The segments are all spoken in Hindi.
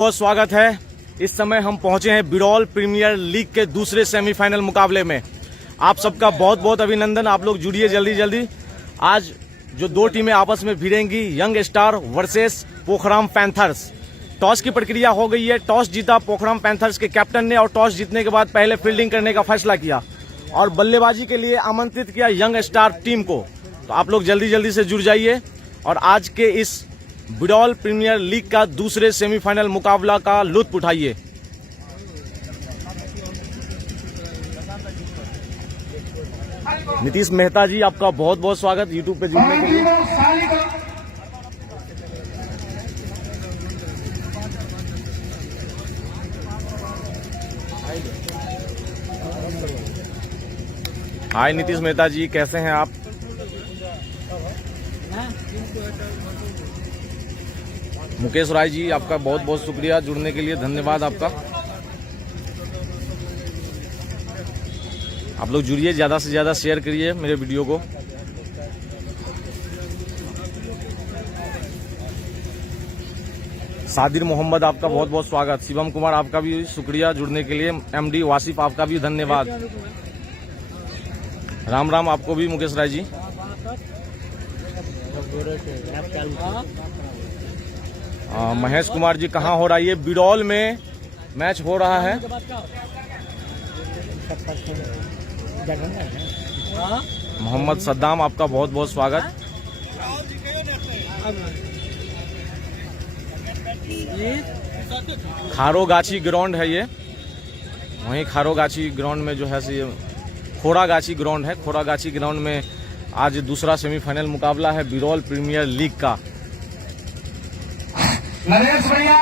बहुत स्वागत है। इस समय हम पहुंचे हैं बिरौल प्रीमियर लीग के दूसरे सेमीफाइनल मुकाबले में। आप सबका बहुत बहुत अभिनंदन। आप लोग जुड़िए जल्दी जल्दी। आज जो दो टीमें आपस में भिड़ेंगी, young star versus Pokhram panthers. Toss की प्रक्रिया हो गई है। टॉस जीता पोखराम पैंथर्स के कैप्टन ने और टॉस जीतने के बाद पहले फील्डिंग करने का फैसला किया और बल्लेबाजी के लिए आमंत्रित किया यंग स्टार टीम को। तो आप लोग जल्दी जल्दी से जुड़ जाइए और आज के इस बिरौल प्रीमियर लीग का दूसरे सेमीफाइनल मुकाबला का लुत्फ उठाइए। नीतीश मेहता जी, आपका बहुत बहुत स्वागत यूट्यूब पे जुड़ने के लिए। हाय नीतीश मेहता जी, कैसे हैं आप? मुकेश राय जी, आपका बहुत बहुत शुक्रिया जुड़ने के लिए, धन्यवाद आपका। आप लोग जुड़िए, ज्यादा से ज्यादा शेयर करिए मेरे वीडियो को। सादिर मोहम्मद, आपका बहुत बहुत स्वागत। शिवम कुमार, आपका भी शुक्रिया जुड़ने के लिए। एमडी वासिफ, आपका भी धन्यवाद। राम राम आपको भी मुकेश राय जी। महेश कुमार जी, कहाँ हो रहा है ये? बिरौल में मैच हो रहा है। मोहम्मद सद्दाम, आपका बहुत बहुत स्वागत। खारोगाछी ग्राउंड है ये, वहीं खारोगाछी ग्राउंड में जो है ये खोरागाछी ग्राउंड है। खोरागाछी ग्राउंड में आज दूसरा सेमीफाइनल मुकाबला है बिरौल प्रीमियर लीग का। नरेश भैया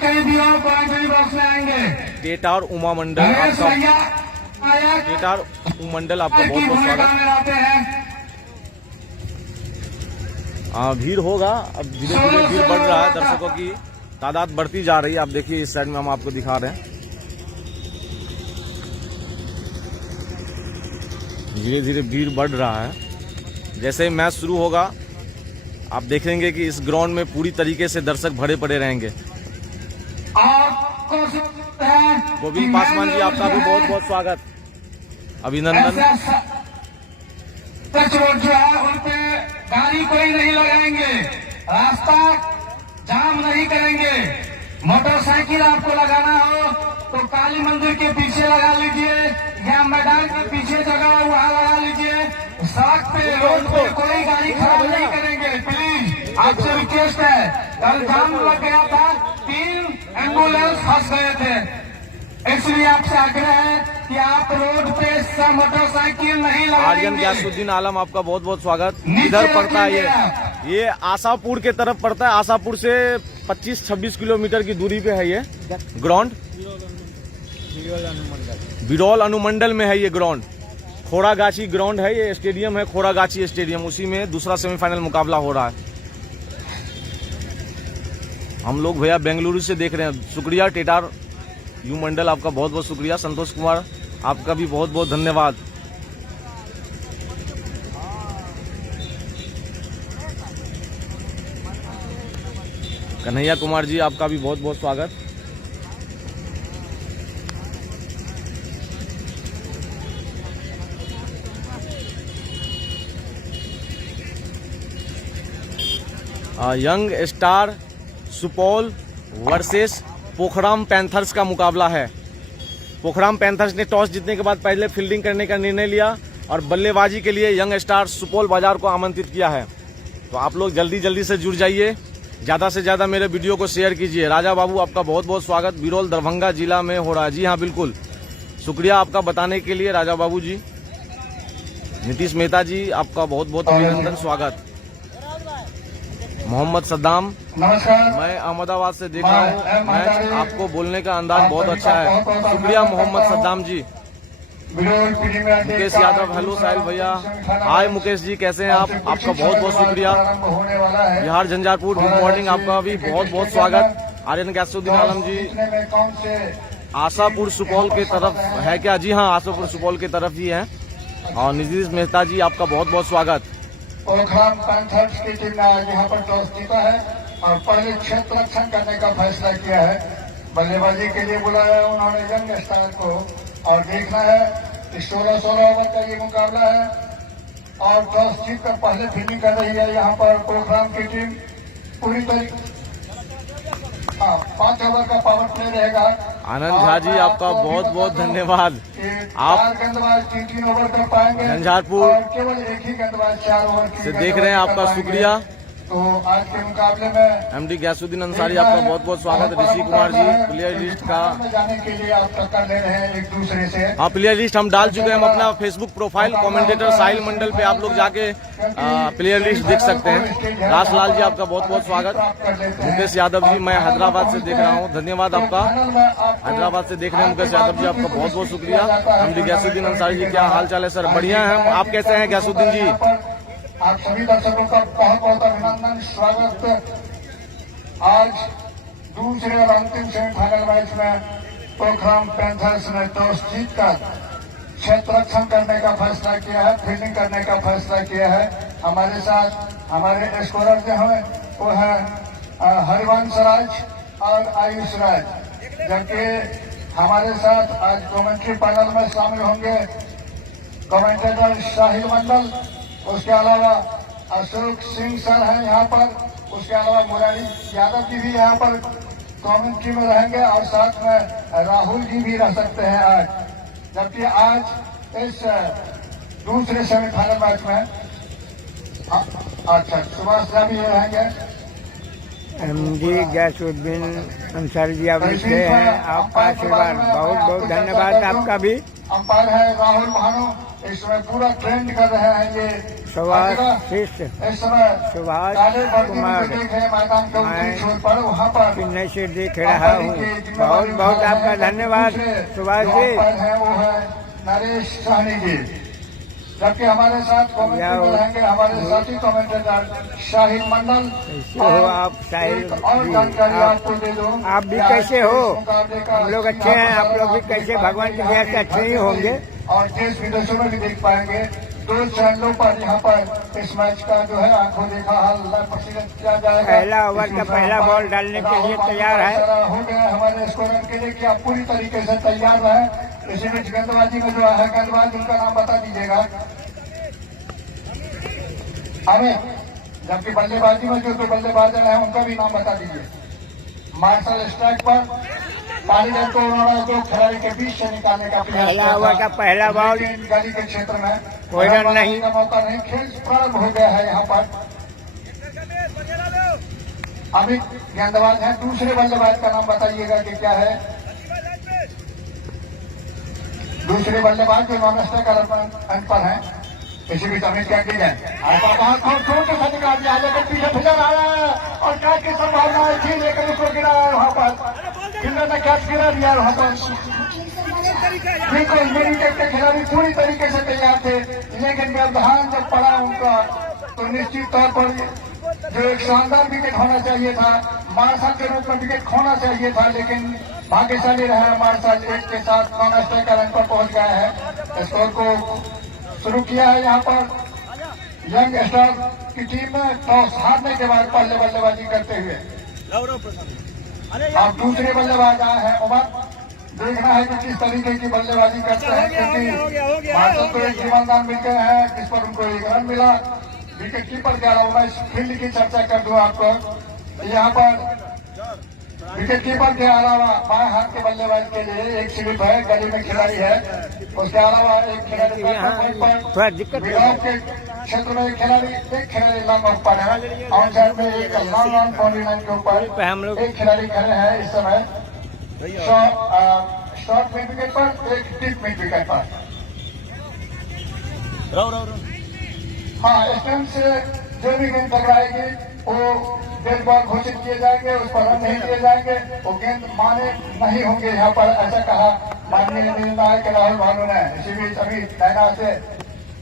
कहीं भी और कमेंट्री बॉक्स में आएंगे। टेटार उमा मंडल, टेटार उमा मंडल, आपका बहुत बहुत स्वागत। भीड़ होगा, अब धीरे धीरे भीड़ बढ़ रहा है, दर्शकों की तादाद बढ़ती जा रही है। आप देखिए इस साइड में हम आपको दिखा रहे हैं, धीरे धीरे भीड़ बढ़ रहा है। जैसे ही मैच शुरू होगा आप देखेंगे कि इस ग्राउंड में पूरी तरीके से दर्शक भरे पड़े रहेंगे। गोविंद पासवान जी, आपका भी बहुत बहुत स्वागत, अभिनंदन। रोड जो है उन पे गाड़ी कोई नहीं लगाएंगे, रास्ता जाम नहीं करेंगे। मोटरसाइकिल आपको लगाना हो तो काली मंदिर के पीछे लगा लीजिए या मैदान के पीछे जगह वहाँ लगा लीजिए। सड़क पे रोड पे कोई गाड़ी खराब नहीं करेंगे, प्लीज आपसे रिक्वेस्ट है। कल जाम लग गया था, 3 एम्बुलेंस फंस गए थे, इसलिए आपसे आग्रह है कि आप रोड पे मोटरसाइकिल नहीं लगाएंगे। आर्यन ग्यासुद्दीन आलम, आपका बहुत बहुत स्वागत। इधर पड़ता है ये आशापुर के तरफ पड़ता है। आशापुर से 25-26 किलोमीटर की दूरी पे है ये ग्राउंड। बिरौल अनुमंडल में है ये ग्राउंड। खोरागाछी ग्राउंड है, ये स्टेडियम है खोरागाछी स्टेडियम, उसी में दूसरा सेमीफाइनल मुकाबला हो रहा है। हम लोग भैया बेंगलुरु से देख रहे हैं, शुक्रिया। टेटार यू मंडल, आपका बहुत बहुत शुक्रिया। संतोष कुमार, आपका भी बहुत बहुत धन्यवाद। कन्हैया कुमार जी, आपका भी बहुत बहुत स्वागत। Young star Supaul versus Pokhram panthers का मुकाबला है। पोखराम पैंथर्स ने टॉस जीतने के बाद पहले फील्डिंग करने का निर्णय लिया और बल्लेबाजी के लिए यंग स्टार सुपौल बाजार को आमंत्रित किया है। तो आप लोग जल्दी जल्दी से जुड़ जाइए, ज्यादा से ज्यादा मेरे वीडियो को शेयर कीजिए। राजा बाबू, आपका बहुत बहुत स्वागत। बिरौल दरभंगा जिला में हो रहा है। जी हाँ, बिल्कुल, शुक्रिया आपका बताने के लिए राजा बाबू जी। नीतीश मेहता जी, आपका बहुत बहुत अभिनंदन, स्वागत। मोहम्मद सद्दाम, मैं अहमदाबाद से देख रहा हूँ मैच, आपको बोलने का अंदाज बहुत अच्छा है, शुक्रिया मोहम्मद सद्दाम जी। मुकेश यादव, हेलो साहिल भैया। हाय मुकेश जी, कैसे हैं आप? आपका बहुत बहुत शुक्रिया। बिहार झंझारपुर, गुड मॉर्निंग, आपका भी बहुत बहुत स्वागत। आर्यन ग्यासुद्दीन आलम जी, आशापुर सुपौल के तरफ है क्या? जी हाँ, आशापुर सुपौल के तरफ ही है। और नीतीश मेहता जी, आपका बहुत बहुत स्वागत। पोखराम पैंथर्स की टीम ने आज यहाँ पर टॉस जीता है और पहले क्षेत्र रक्षण करने का फैसला किया है। बल्लेबाजी के लिए बुलाया है उन्होंने यंग स्टार को, और देखना है कि 16-16 ओवर का ये मुकाबला है और टॉस जीतकर पहले फील्डिंग कर रही है यहाँ पर पोखराम की टीम पूरी तरीके। 5 ओवर का पावर प्ले रहेगा। आनंद झा जी आपका बहुत बहुत धन्यवाद। आप 4 गेंदबाज 3-3 ओवर कर पाएंगे झंझारपुर और केवल एक ही गेंदबाज 4 ओवर की से देख रहे हैं, आपका शुक्रिया। तो आज के मुकाबले में एमडी गैसुद्दीन अंसारी आपका बहुत बहुत स्वागत। ऋषि कुमार जी प्लेयर लिस्ट का जाने के लिए आप टक्कर ले रहे हैं एक दूसरे से। हाँ, प्लेयर लिस्ट हम डाल चुके हैं। हम अपना फेसबुक प्रोफाइल कमेंटेटर साहिल मंडल पे आप लोग जाके प्लेयर लिस्ट देख सकते हैं। रासलाल जी आपका बहुत बहुत स्वागत। मुकेश यादव जी मैं हैदराबाद से देख रहा हूँ, धन्यवाद आपका। हैदराबाद से देख रहे हैं मुकेश यादव जी, आपका बहुत बहुत शुक्रिया। एमडी गैसुद्दीन अंसारी जी क्या हाल चाल है सर? बढ़िया है, आप कैसे हैं गैसुद्दीन जी? आप सभी दर्शकों का बहुत बहुत अभिनंदन, स्वागत। आज दूसरे और अंतिम सेमीफाइनल मैच में पोखराम पैंथर्स ने टॉस जीतकर क्षेत्र रक्षण करने का फैसला किया है, फील्डिंग करने का फैसला किया है। हमारे साथ हमारे स्कोरर जो हैं वो है हरिवंश राज और आयुष राज, जबकि हमारे साथ आज कमेंट्री पैनल में शामिल होंगे कमेंटेटर साहिल मंडल, उसके अलावा अशोक सिंह सर हैं यहाँ पर, उसके अलावा मुरारी यादव जी भी यहाँ पर कमेंट्री में रहेंगे और साथ में राहुल जी भी रह सकते हैं आज। जबकि आज इस दूसरे सेमीफाइनल मैच में अच्छा सुभाष झा भी रहेंगे। एमडी गैसुद्दीन अंसारी जी आप लिखते हैं, आपका आशीर्वाद बहुत बहुत धन्यवाद आपका भी। अंपायर है राहुल भानु, इस समय पूरा ट्रेंड कर रहे हैं ये सुभाष शिष्य इस समय सुभाष काले वर्दी कुमार में देख रहे हैं मैदान के उत्तरी छोर पर, वहाँ पर चेन्नई से देख रहा हूँ। बहुत बहुत आपका धन्यवाद सुभाष जी। है वो है नरेश सहनी जी, जबकि हमारे साथ कमेंट्री में रहेंगे हमारे साथी कमेंटेटर शाहिल मंडल। कैसे हो आप शाहिल और जी? जानकारी आपको दे दूं, आप भी कैसे हो? हम लोग अच्छे हैं, आप लोग भी कैसे? भगवान की दया से अच्छे ही होंगे और देश विदेशों में भी देख पाएंगे। 2 चैनलों पर यहाँ पर इस मैच का जो है आंखों देखा हाल प्रसारित किया जाएगा। पहला ओवर का पहला बॉल डालने के लिए तैयार है। हो गया हमारे स्कोरर के लिए कि आप पूरी तरीके से तैयार रहे। इसी बीच गेंदबाजी में जो है गेंदबाज उनका नाम बता दीजिएगा हमें, जबकि बल्लेबाजी में जो बल्लेबाज हैं उनका भी नाम बता दीजिए। मार्शल स्ट्राइक पर पानी को उन्होंने 2 खिलाड़ी के बीच से निकालने का प्रयास पहला ओवर का पहला बॉल, गली के क्षेत्र में कोई रन नहीं का मौका नहीं। खेल प्रारंभ हो गया है यहाँ पर। अभी गेंदबाज है, दूसरे बल्लेबाज का नाम बताइएगा कि क्या है। दूसरे बल्लेबाज जो नॉन स्ट्राइकर अंत पर है। इसी बीच अमित क्या की जाए छोड़ के साथ निकाल दिया, लेकिन पीछे फिजर आ रहा है और कैच की संभावना थी, लेकिन उसको गिरा है वहाँ पर। फिल्डर ने कैच गिरा दिया वहाँ पर। बिल्कुल विकेट के खिलाड़ी पूरी तरीके से तैयार थे, लेकिन व्यवधान जब पड़ा उनका तो निश्चित तौर पर जो एक शानदार विकेट होना चाहिए था, मार्शल के रूप में विकेट खोना चाहिए था, लेकिन भाग्यशाली रहा मार्शल। 1 के साथ नॉन स्ट्राइकर रन पर पहुंच गया है। स्कोर को शुरू किया है यहाँ पर यंग स्टार की टीम में टॉस हारने के बाद पहले बल्लेबाजी करते हुए। अब दूसरे बल्लेबाज आए हैं उमर, देखना है कि किस तरीके की बल्लेबाजी करते हैं, क्योंकि भारत को एक जीवनदान मिल गए हैं जिस पर उनको 1 रन मिला। विकेट कीपर के अलावा मैं फील्ड की चर्चा कर दूं आपको। यहाँ पर विकेट कीपर के अलावा बाएं हाथ के बल्लेबाज के लिए एक स्लिप है, गली में खिलाड़ी है। उसके अलावा एक खिलाड़ी विराट के क्षेत्र में एक खिलाड़ी लॉन्ग ऑफ पर है, और साइड में एक लॉन्ग ऑन बाउंड्री लाइन के ऊपर एक खिलाड़ी खड़े हैं इस समय शॉर्ट मिड विकेट पर, एक डीप मिड विकेट पर। हाँ, स्टंप से जो भी गेंद टकराएगी वो डेड बॉल घोषित किए जाएंगे, उस पर रन नहीं दिए जाएंगे, वो गेंद माने नहीं होंगे यहाँ पर, ऐसा कहा माननीय निर्णायक राहुल भानु ने। इसी बीच अभी नैना से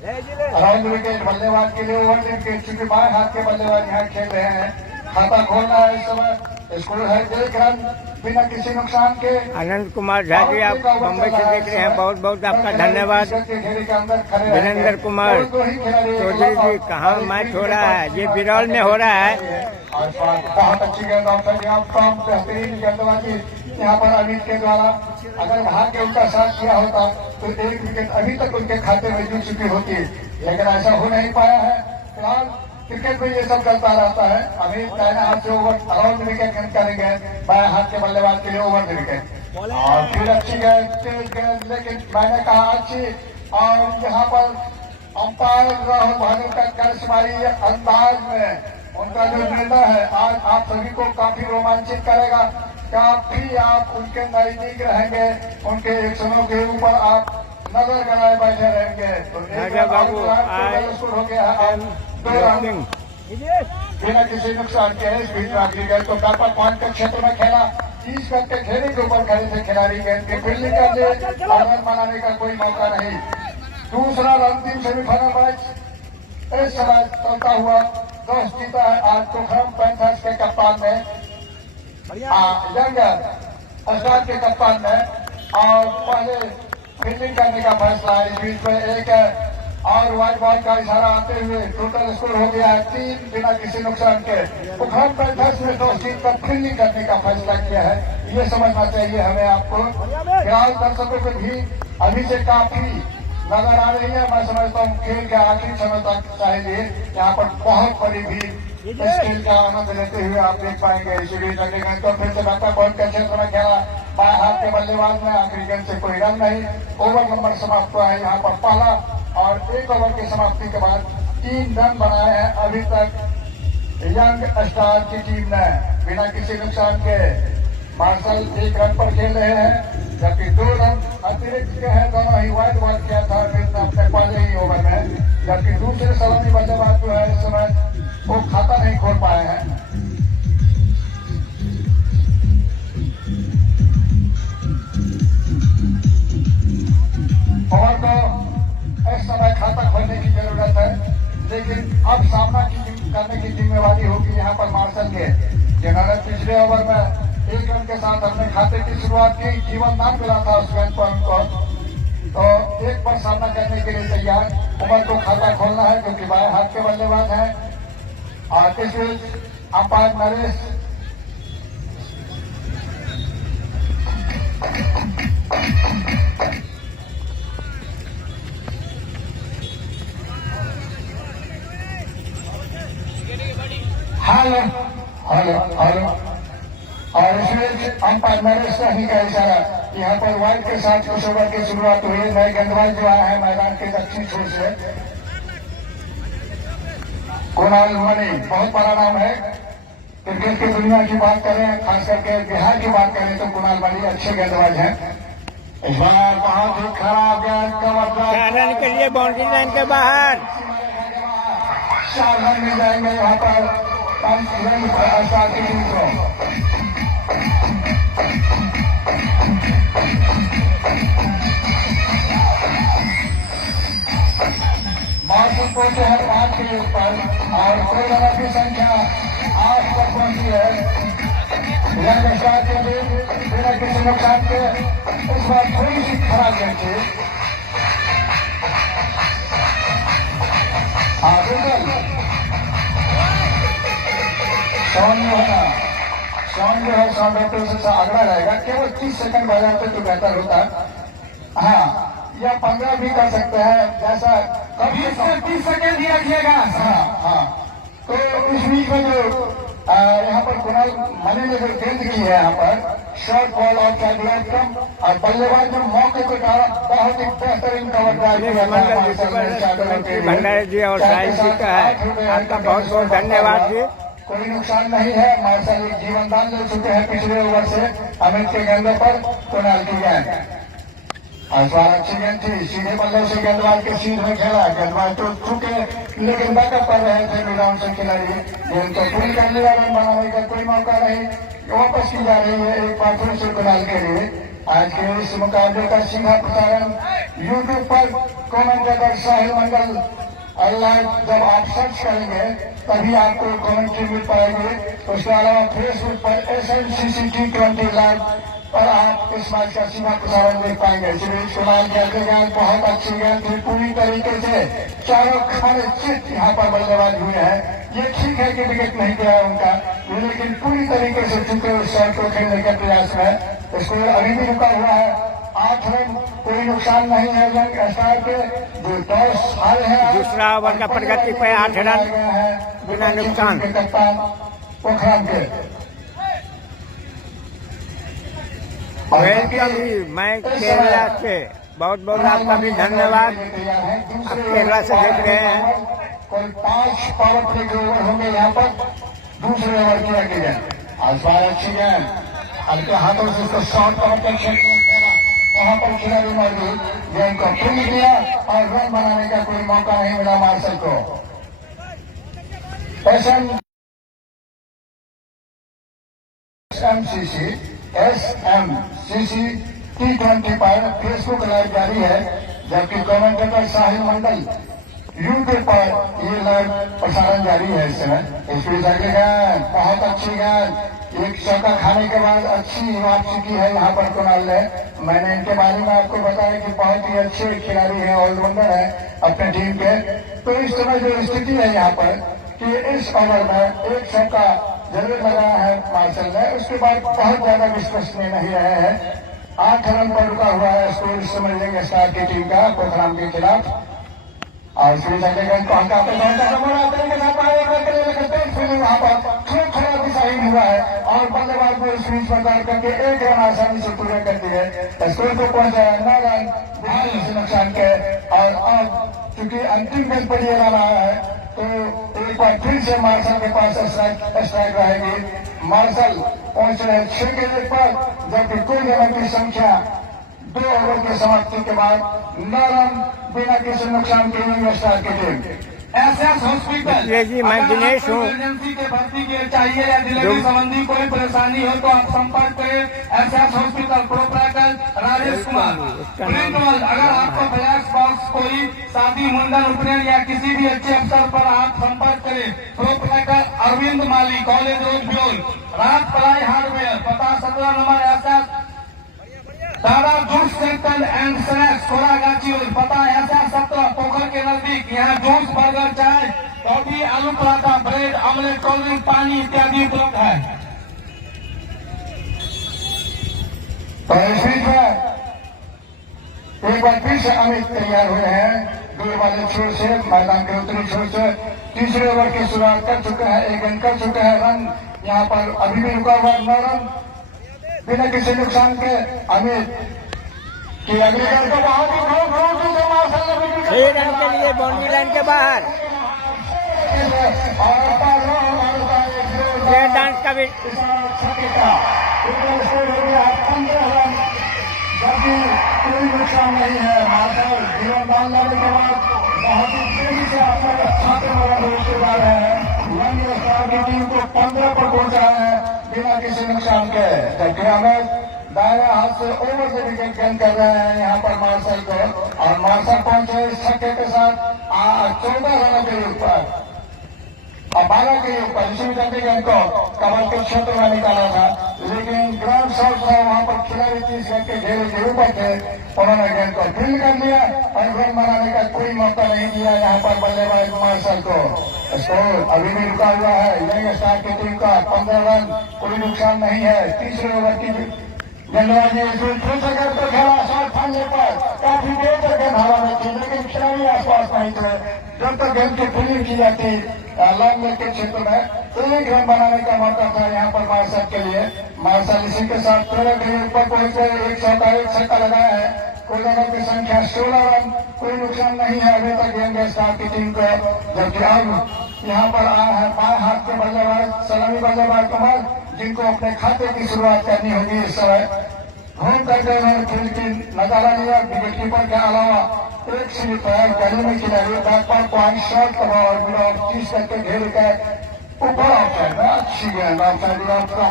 राहुल विकेट बल्लेबाज के लिए ओवर विकेट, चूंकि बाएं हाथ के बल्लेबाज यहाँ खेल रहे हैं। खाता खोलना है इस समय स्कोर है 1 रन बिना किसी नुकसान के। अनंत कुमार झा जी, आप मुंबई से देख रहे हैं, बहुत बहुत आपका धन्यवाद। वीरेंद्र कुमार चौधरी जी, कहाँ मैच हो रहा है? ये बिरौल में हो रहा है। और बहुत अच्छी गेंद बेहतरीन गेंदबाजी यहाँ पर अमित के द्वारा। अगर भाग के उनका साथ किया होता तो 1 विकेट अभी तक उनके खाते में जुट चुकी होती, लेकिन ऐसा हो नहीं पाया है। फिलहाल क्रिकेट में ये सब चलता रहता है। अभी दाहिने हाथ से ओवर अराउंड विकेट करेंगे, बाएं हाथ के बल्लेबाज के लिए ओवर द विकेट। और फिर अच्छी गेंद, तेज गेंद, लेकिन मैंने कहा अच्छी। और यहाँ पर अंपायर राहुल भानु का करिश्माई अंदाज में उनका जो निर्णय है आज आप सभी को काफी रोमांचित करेगा। काफी आप उनके नजदीक रहेंगे, उनके एक्शनों के ऊपर आप नजर गड़ाए बैठे रहेंगे। तो स्कोर हो गया है 2 रन बिना किसी नुकसान के। इस बीच आखिरी गेंद को कल्पा पॉइंट के क्षेत्र में खेला, 30 करके घेरे के ऊपर खड़े थे खिलाड़ी। गेंद के फील्डिंग कर लिए और रन बनाने का कोई मौका नहीं। दूसरा अंतिम सेमीफाइनल मैच इस समय चलता हुआ 10 जीता है आज पोखरम पैंथर्स के कप्तान ने, यंग स्टार के कप्तान ने। और पहले फील्डिंग करने का फैसला है। इस बीच में एक और व्हाइट बॉल का इशारा आते हुए टोटल स्कोर हो गया है 3 बिना किसी नुकसान के। पोखरम पैंथर्स ने 10 जीत कर फील्डिंग करने का फैसला किया है। ये समझना चाहिए हमें आपको। फिलहाल दर्शकों की भीड़ अभी से काफी नजर आ रही है। मैं समझता हूँ खेल के आखिरी समय तक चाहिए यहाँ पर बहुत बड़ी भीड़ इस खेल का आनंद लेते हुए आप देख पाएंगे। इसीलिए अगली गेंद को फिर से बैकअप बॉल के क्षेत्र में खेला, बाएं हाथ के बल्लेबाज में। आखिरी गेंद से कोई रन नहीं। ओवर नंबर समाप्त हुआ है यहाँ पर पहला, और 1 ओवर की समाप्ति के बाद 3 रन बनाए हैं अभी तक यंग स्टार की टीम ने बिना किसी नुकसान के। मार्शल 1 रन पर खेल रहे हैं, जबकि 2 रन अतिरिक्त के हैं। दोनों ही वाइड बॉल किया था अपने पहले ही ओवर में, जबकि दूसरे सलामी बल्लेबाज जो है इस समय वो खाता नहीं खोल पाए हैं। और तो इस समय खाता खोलने की जरूरत है, लेकिन अब सामना करने की जिम्मेवारी होगी यहाँ पर मार्शल के, जिन्होंने पिछले ओवर में 1 रन के साथ अपने खाते की शुरुआत की। जीवन दान मिला था उस गेंद पर उनको, तो एक बार सामना करने के लिए तैयार। उमर को खाता खोलना है क्योंकि बाएं हाथ के बल्लेबाज है। और इस बीच umpire Naresh hello hello hello. और इसमें अंपायर नरेश साहनी का इशारा, यहाँ पर वाइड के साथ उस ओवर की शुरुआत हुई। नए गेंदबाज जो आया है मैदान के दक्षिण छोर से, कुणाल मणि, बहुत बड़ा नाम है। क्रिकेट की दुनिया की बात करें, खास करके बिहार की बात करें तो कुणाल मणि अच्छे गेंदबाज हैं। इस बार बहुत ही खराब गेंद, कवर रन के लिए बाउंड्री लाइन के बाहर 4 रन मिल जाएंगे यहाँ पर स्टार की टीम को। मार्शल पहुंचे हैं 5 के ऊपर और कोई रनों की संख्या 8 पर पहुंची है। यंग स्टार के लिए बिना किसी नुकसान के इस बार थोड़ी सी खराब गेंद थी। बिल्कुल साउंड जो है साउंड होते से अगड़ा रहेगा। केवल 30 सेकंड बजाते तो बेहतर होता। हाँ, या 15 भी कर सकते हैं, जैसा कभी 30 सेकंड ही रखिएगा। हाँ हाँ। तो इस बीच में जो यहाँ पर कुणाल मणि ने जो गेंद की है यहाँ पर शॉर्ट बॉल और कम, और बल्लेबाज ने मौके को बहुत ही बेहतरीन कवर भंडारी जी और साहिल जी का है, आपका बहुत बहुत धन्यवाद जी। कोई नुकसान नहीं है। मार्शल जीवन दान ले चुके हैं पिछले ओवर से अमित के गेंदों पर। कुणाल की गेंद इस बार अच्छी गेंद थी, सीधे बल्ले से गेंदबाज के सीध में खेला। गेंदबाज तो चुके लेकिन बैकअप कर रहे थे मैदान से खिलाड़ी। गेंद तो पूरी कर लिया, रन बनाने का कोई मौका नहीं। वापस की जा रही है एक बार फिर से कुणाल के लिए। आज के इस मुकाबले का सीधा प्रसारण यूट्यूब पर कमेंटेटर साहिल मंडल अल्लाह जब आप सर्च करेंगे तभी आपको कमेंट्री मिल पाएगी। उसके अलावा फेसबुक पर SMCC T20 लाइव पर आप इस मैच का सीधा प्रसारण देख पाएंगे। सुरेश कुमार कहते गेंद बहुत अच्छी गेंद थी, पूरी तरीके से चारों खाने चित यहाँ पर बल्लेबाज हुए हैं। ये ठीक है कि विकेट नहीं गया उनका, लेकिन पूरी तरीके से चुके उस शॉट को खेलने के प्रयास में। स्कोर अभी भी रुका हुआ है 8 रन, कोई नुकसान नहीं है यंग स्टार के जो टॉस हारे हैं। दूसरा ओवर का प्रगति पे 8 रन बिना नुकसान। कप्तान पोखराम के वेलकम। मैं केरला से बहुत बहुत आपका भी धन्यवाद। आप केरला से देख रहे हैं। कोई 5 पावर प्ले के ओवर होंगे यहाँ पर। दूसरे ओवर किया गया आज बार अच्छी गेंद हल्के हाथों से उसको शॉर्ट पावर का वहां पर खिलाड़ी मौजूद गेंद को फील्ड किया और रन बनाने का कोई मौका नहीं मिला मार्शल को। SMCC T20 पर फेसबुक लाइव जारी है, जबकि कमेंटेटर साहिल मंडल यूट्यूब पर ये लाइव प्रसारण जारी है इस समय। इस बीच अगली गेंद बहुत अच्छी गेंद, एक चौका खाने के बाद अच्छी वापसी की है यहाँ पर कुणाल ने। मैंने इनके बारे में आपको बताया कि बहुत ही अच्छे खिलाड़ी हैं, ऑलराउंडर है अपने टीम के। तो इस समय जो स्थिति है यहाँ पर कि इस ओवर में एक चौका जरूर लगाया है मार्शल ने, उसके बाद बहुत ज्यादा विश्वसनीय नहीं रहे हैं। 8 रन पर रुका हुआ है स्कोर इस समय यंग स्टार की टीम का पोखराम के खिलाफ। और श्री संजय को हल्का पे वहां पर थोड़ा दिशाहीन हुआ है और बल्लेबाज को स्विच पर डाल करके 1 रन आसानी से पूरा कर दिए। स्कोर को पहुंचाया 9 रन बिना से नुकसान के। और अब चूंकि अंतिम गेंद पर ये रन आया है तो एक बार फिर से मार्शल के पास स्ट्राइक रहेगी। मार्शल पहुंच रहे 6 गेंद पर, जबकि कुल रनों की संख्या 2 ओवर की समाप्ति के बाद 9 रन बिना किसी नुकसान के यंग स्टार की टीम। SS हॉस्पिटल जी, मैं दिनेश हूँ। इमरजेंसी के भर्ती के चाहिए या डिलीवरी संबंधी कोई परेशानी हो तो आप संपर्क करें SS hospital proprietor Rajesh Kumar Printwal. अगर आपको फ्लैक्स बॉक्स कोई शादी मुंडन उपनयन या किसी भी अच्छे अवसर पर आप संपर्क करें प्रोपराइटर अरविंद माली, कॉलेज रोड ब्योल, राज पलाई हार्डवेयर, पता 17 नंबर SS दादा जूस सेंटर एंड स्नैक्स कोरागाची, पता SS17 पोखर के नजदीक। यहाँ जूस, बर्गर, चाय, कॉफी, आलू paratha, bread, omelette, cold drink, पानी इत्यादि उपलब्ध है। तो इस बीच में एक बार फिर से अमित तैयार हुए हैं दूर वाले छोर से, मैदान के उत्तरी छोर से। तीसरे ओवर की शुरुआत कर चुके हैं, 1 रन कर चुके हैं। रन यहाँ पर अभी भी रुका हुआ 9 रन बिना किसी नुकसान के। अमित की अगली गेंद को बहुत ही से मार्शल ने 6 रन के लिए बाउंड्री लाइन के बाहर। डांस का भी 15 रन, जबकि कोई नुकसान नहीं है। मार्शल जीवन दान लाने के बाद बहुत ही तेजी से अपने खाते में रन होते जा रहे हैं। यंग स्टार की टीम को 15 पर पहुंचा है बिना किसी नुकसान के। जबकि अमित दाएं हाथ से ओवर से विकेट गेंद कर रहे हैं यहाँ पर मार्शल को। और मार्शल पहुंचे इस छक्के के साथ 14 रनों के ऊपर और 12 के ऊपर। इसी विकेट गेंद को कमल के क्षेत्र में निकाला था, लेकिन ग्राउंड शॉट था वहां पर खिलाड़ी 30 रन के घेरे के ऊपर थे, उन्होंने गेंद को फील्ड कर लिया और रन बनाने का कोई मौका नहीं दिया यहाँ पर बल्लेबाज मार्शल को। स्कोर अभी भी रुका हुआ है यंग स्टार की टीम का 15 रन, कोई नुकसान नहीं है। तीसरे ओवर की गेंदबाजी फिर से गेंद को खेला, शॉट फाड़ने पर काफी देर तक गेंद हवा में थी, लेकिन खिलाड़ी आसपास नहीं थे। जब तक गेंद की फील्डिंग की जाती लाइन लेग के क्षेत्र में तो 1 रन बनाने का मौका था यहाँ पर मार्शल के लिए। मार्शल इसी के साथ 13 के ऊपर पहुंच गए, 1 छक्का लगाया है। कुल रनों की संख्या 16 रन, कोई नुकसान नहीं है अभी तक यंग स्टार की टीम को। जबकि अब यहाँ पर आया है बाएं हाथ के बल्लेबाज सलामी बल्लेबाज कुमार, जिनको अपने खाते की शुरुआत करनी होगी। इस समय घूम करके उन्होंने फील्ड की नजारा लिया। विकेट कीपर के अलावा एक स्लिप है गली में खिलाड़ी बैकवर्ड पॉइंट शॉट और मिला 30 करके घेर कर ऊपर आउटसाइड में अच्छी गेंद, आउटसाइड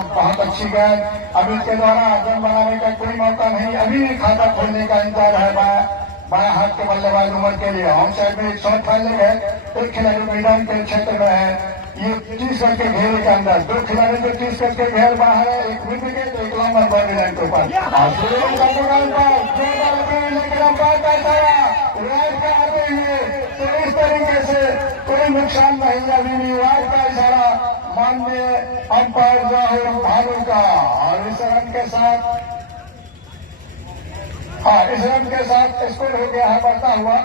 बहुत अच्छी गेंद। अमित के द्वारा रन बनाने का कोई मौका नहीं, अभी भी खाता खोलने का इंतजार है बाएं हाथ के बल्लेबाज उमर के लिए ऑन साइड में एक शॉट फाइलिंग है, एक खिलाड़ी मैदान के क्षेत्र में है, ये 30 रन के घेरे के अंदर, दो खिलाड़ी जो 30 रन के घेर बाहर है, एक मिड विकेट एक लंबा बॉडी लाइन के ऊपर लेकिन अंपायर कैसा राइट का आते हुए तो इस तरीके से कोई नुकसान नहीं, अभी भी राइट का इशारा माननीय अंपायर राहुल भानु का। और इस रन के साथ स्कोर हो गया है बढ़ता हुआ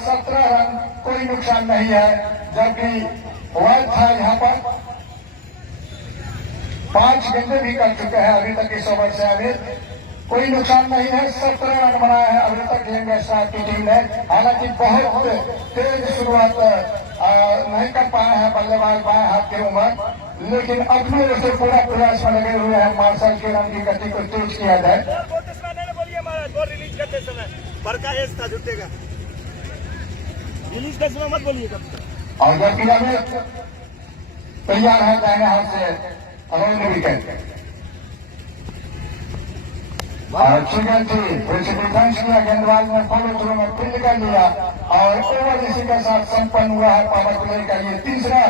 17 रन, कोई नुकसान नहीं है, जबकि वाइड था यहाँ पर 5 गेंदे भी कर चुके हैं अभी तक इस ओवर से, अभी कोई नुकसान नहीं है, 17 रन बनाए हैं अभी तक यंग स्टार की टीम ने। हालांकि बहुत तेज शुरुआत नहीं कर पाए हैं बल्लेबाज बाएं हाथ के उमर, लेकिन अपनी ओर से पूरा प्रयास में लगे हुए हैं मार्शल के रन की गति को तेज किया जाए। रिलीज करते समय बड़का एज था जुटेगा, रिलीज करते समय मत बोलिए। और जब में तैयार है दाहिने हाथ से अरोन विकेट अच्छी गेंद थी, फिर से डिफेंस किया, गेंदबाज ने फॉलो थ्रू में फील्ड कर लिया और ओवर इसी के साथ संपन्न हुआ है पावर प्ले का। ये तीसरा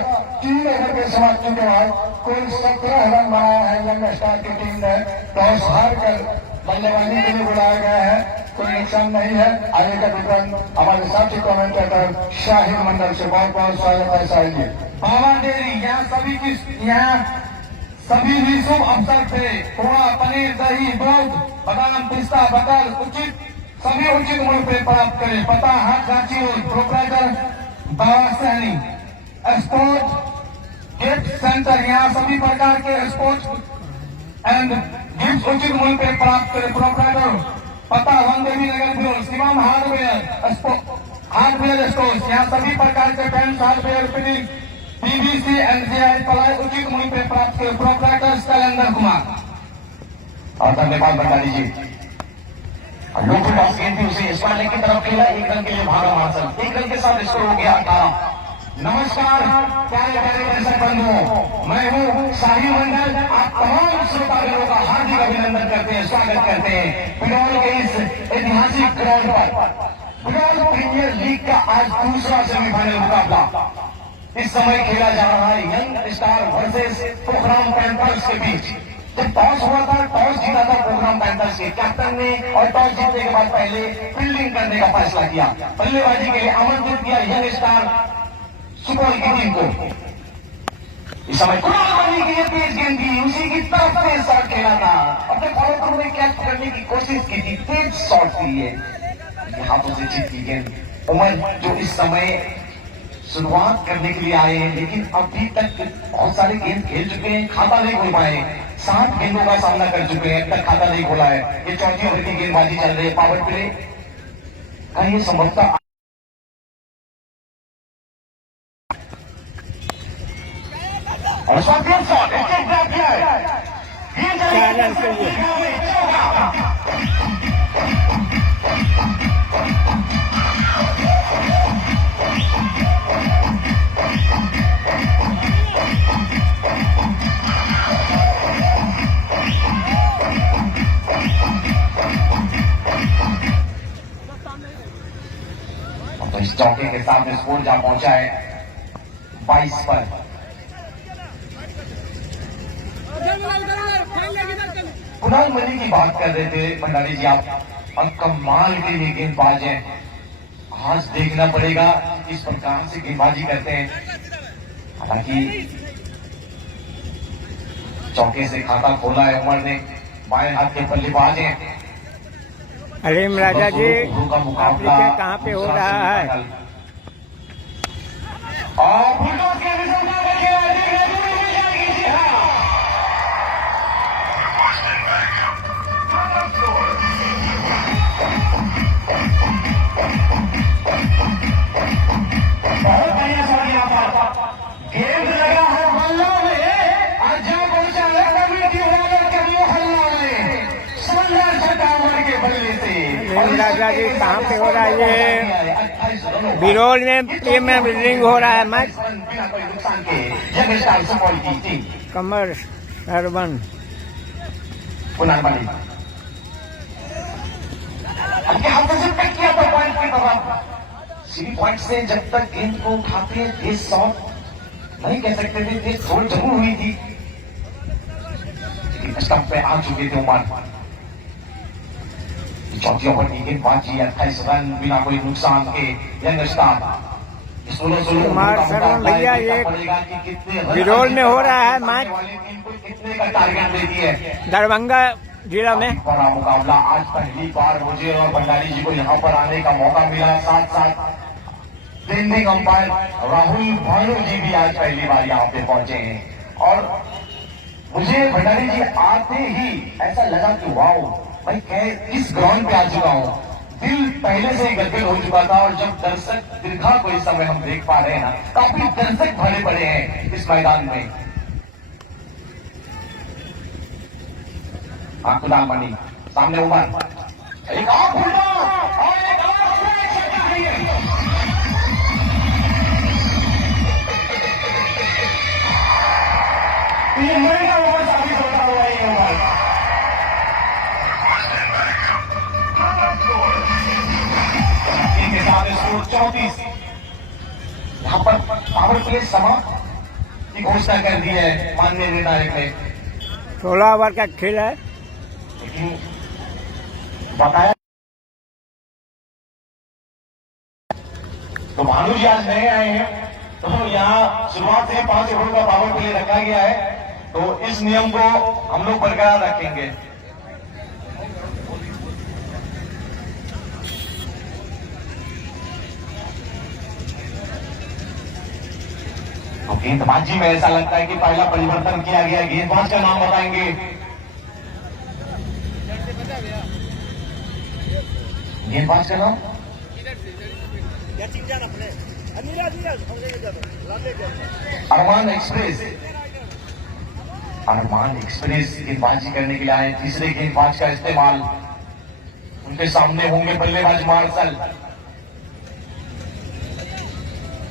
3 ओवर के समाप्ति के बाद कुल 17 रन बनाया है यंग स्टार की टीम ने। टॉस हार कर बल्लेबाजी के लिए बुलाया गया है, कोई नुकसान नहीं है। आगे का विवरण हमारे साथी कमेंटेटर शाहिद मंडल से बहुत बहुत स्वागत है। शाहिद जी, बाबा डेयरी यहाँ सभी भी शुभ अवसर पे खोआ, पनीर, दही, दूध, बादाम, पिस्ता, बटर सभी उचित मूल्य पे प्राप्त करें। पता हाट रांची रोड, प्रोपराइटर बाबा सहनी। स्पोर्ट गिफ्ट सेंटर, यहाँ सभी प्रकार के स्पोर्ट एंड गिफ्ट उचित मूल्य पे प्राप्त करें। प्रोपराइटर पता वनदेवी नगर ब्यूरो, शिवम हार्डवेयर स्टोर, यहाँ सभी प्रकार के पेंट, हार्डवेयर, फिटिंग, पीवीसी, एनजीआई पलाई उचित मूल्य पे प्राप्त करें। Proprietor calendar Kumar. और धन्यवाद भंडारी जी। लोगों पास गेंद थी, उसे इस वाले की तरफ खेला, 1 रन के लिए भागा मार्शल, 1 रन के साथ स्कोर हो गया 18। नमस्कार प्यारे प्यारे दर्शक बंधुओं, मैं हूँ शाहिद मंडल। आप तमाम श्रोतागणों का हार्दिक अभिनंदन करते हैं, स्वागत करते हैं बिरौल के इस ऐतिहासिक ग्राउंड पर। बिरौल प्रीमियर लीग का आज दूसरा सेमीफाइनल मुकाबला इस समय खेला जा रहा है young star versus Pokhram panthers के बीच। जब टॉस हुआ था, टॉस जीता था पोखराम पैंथर्स के कैप्टन ने, और टॉस जीतने के बाद पहले फील्डिंग करने का फैसला किया। बल्लेबाजी के लिए आमंत्रित किया यंग स्टार सुपौल की टीम को। इस समय कुणाल मनी की तेज गेंद थी, उसी की तरफ से शॉट खेला था, अपने फॉलो में कैच करने की कोशिश की थी, तेज शॉट थी ये, हाथों से जीती गेंद। उमर जो इस समय शुरुआत करने के लिए आए हैं, लेकिन अभी तक बहुत सारे गेंद खेल चुके हैं, खाता नहीं खोल पाए। 7 गेंदों का सामना कर चुके हैं, अब तक खाता नहीं खोला है। ये 4थी ओवर की गेंदबाजी चल रही है, पावर प्ले का ये संभवतः और शॉट किया है। तो इस चौके के सामने स्कोर जा पहुंचा है 22 पर। कुणाल मनी की बात कर रहे थे भंडारी जी आप, और कमाल के लिए गेंदबाज हैं। आज देखना पड़ेगा किस प्रकार से गेंदबाजी करते हैं। हालांकि चौके से खाता खोला है उमर ने, बाएं हाथ के बल्लेबाज हैं। अरे राजा जी, आप लिखे कहाँ पे हो रहा है? और बुलडॉग के विजय का बहुत बढ़िया शॉट यहाँ पर, गेंद लगा है बल्ला में, और जहाँ पहुंचा है कमेटी वाले कमियों हल्ला में, शानदार छठा ओवर के बल्ले से। राजा जी कहाँ पे हो रहा है ये? बिरौल में टीम में रिंग हो रहा है मैच। बिना कोई नुकसान के यंग स्टार सुपौल की टीम। कमर सरवन कुणाल मनी आपके हाथ से सिर्फ कट किया था पॉइंट की तरफ। 3 पॉइंट से जब तक गेंद को उठाते थे शॉट नहीं कह सकते थे, थोड़ी जरूर हुई थी, लेकिन स्टंप पे आ चुके थे उमर। चौथी ओवर की गेंदबाजी 28 रन बिना कोई नुकसान के यंग स्टार। कुमार शरण भैया ये बिरौल में हो रहा है मैच, कितने का टारगेट दे दिए दरभंगा जिला में। बड़ा मुकाबला आज पहली बार मुझे और भंडारी जी को यहाँ पर आने का मौका मिला। साथ साथ ट्रेंडिंग अंपायर राहुल भानु जी भी आज पहली बार यहाँ पे पहुंचे हैं और मुझे भंडारी जी आते ही ऐसा लगा कि वाओ भाई किस ग्राउंड पे आ चुका हूँ। दिल पहले से ही गदगद हो चुका था और जब दर्शक दीर्घा को इस समय हम देख पा रहे हैं ना, काफी दर्शक भरे पड़े हैं इस मैदान में। खुदा मणि सामने उमर एक और फुलटा और एक और छक्का है ये। ये महंगा ओवर साबित होता हुआ ये ओवर। इनके साथ स्कोर 34। यहाँ पर पावर प्ले समाप्त की घोषणा कर दी है माननीय निर्णायक ने। 16 ओवर का खेल है, लेकिन बताया तो भानु जी आज नए आए हैं, तो यहाँ शुरुआत से 5 ओवर का पावर प्ले रखा गया है, तो इस नियम को हम लोग बरकरार रखेंगे। गेंदबाजी में ऐसा लगता है कि पहला परिवर्तन किया गया। गेंदबाज का नाम बताएंगे। गेंदबाज का नाम अरमान एक्सप्रेस। अरमान एक्सप्रेस गेंदबाजी करने के लिए आए। तीसरे गेंदबाज का इस्तेमाल। उनके सामने होंगे बल्लेबाज मार्शल।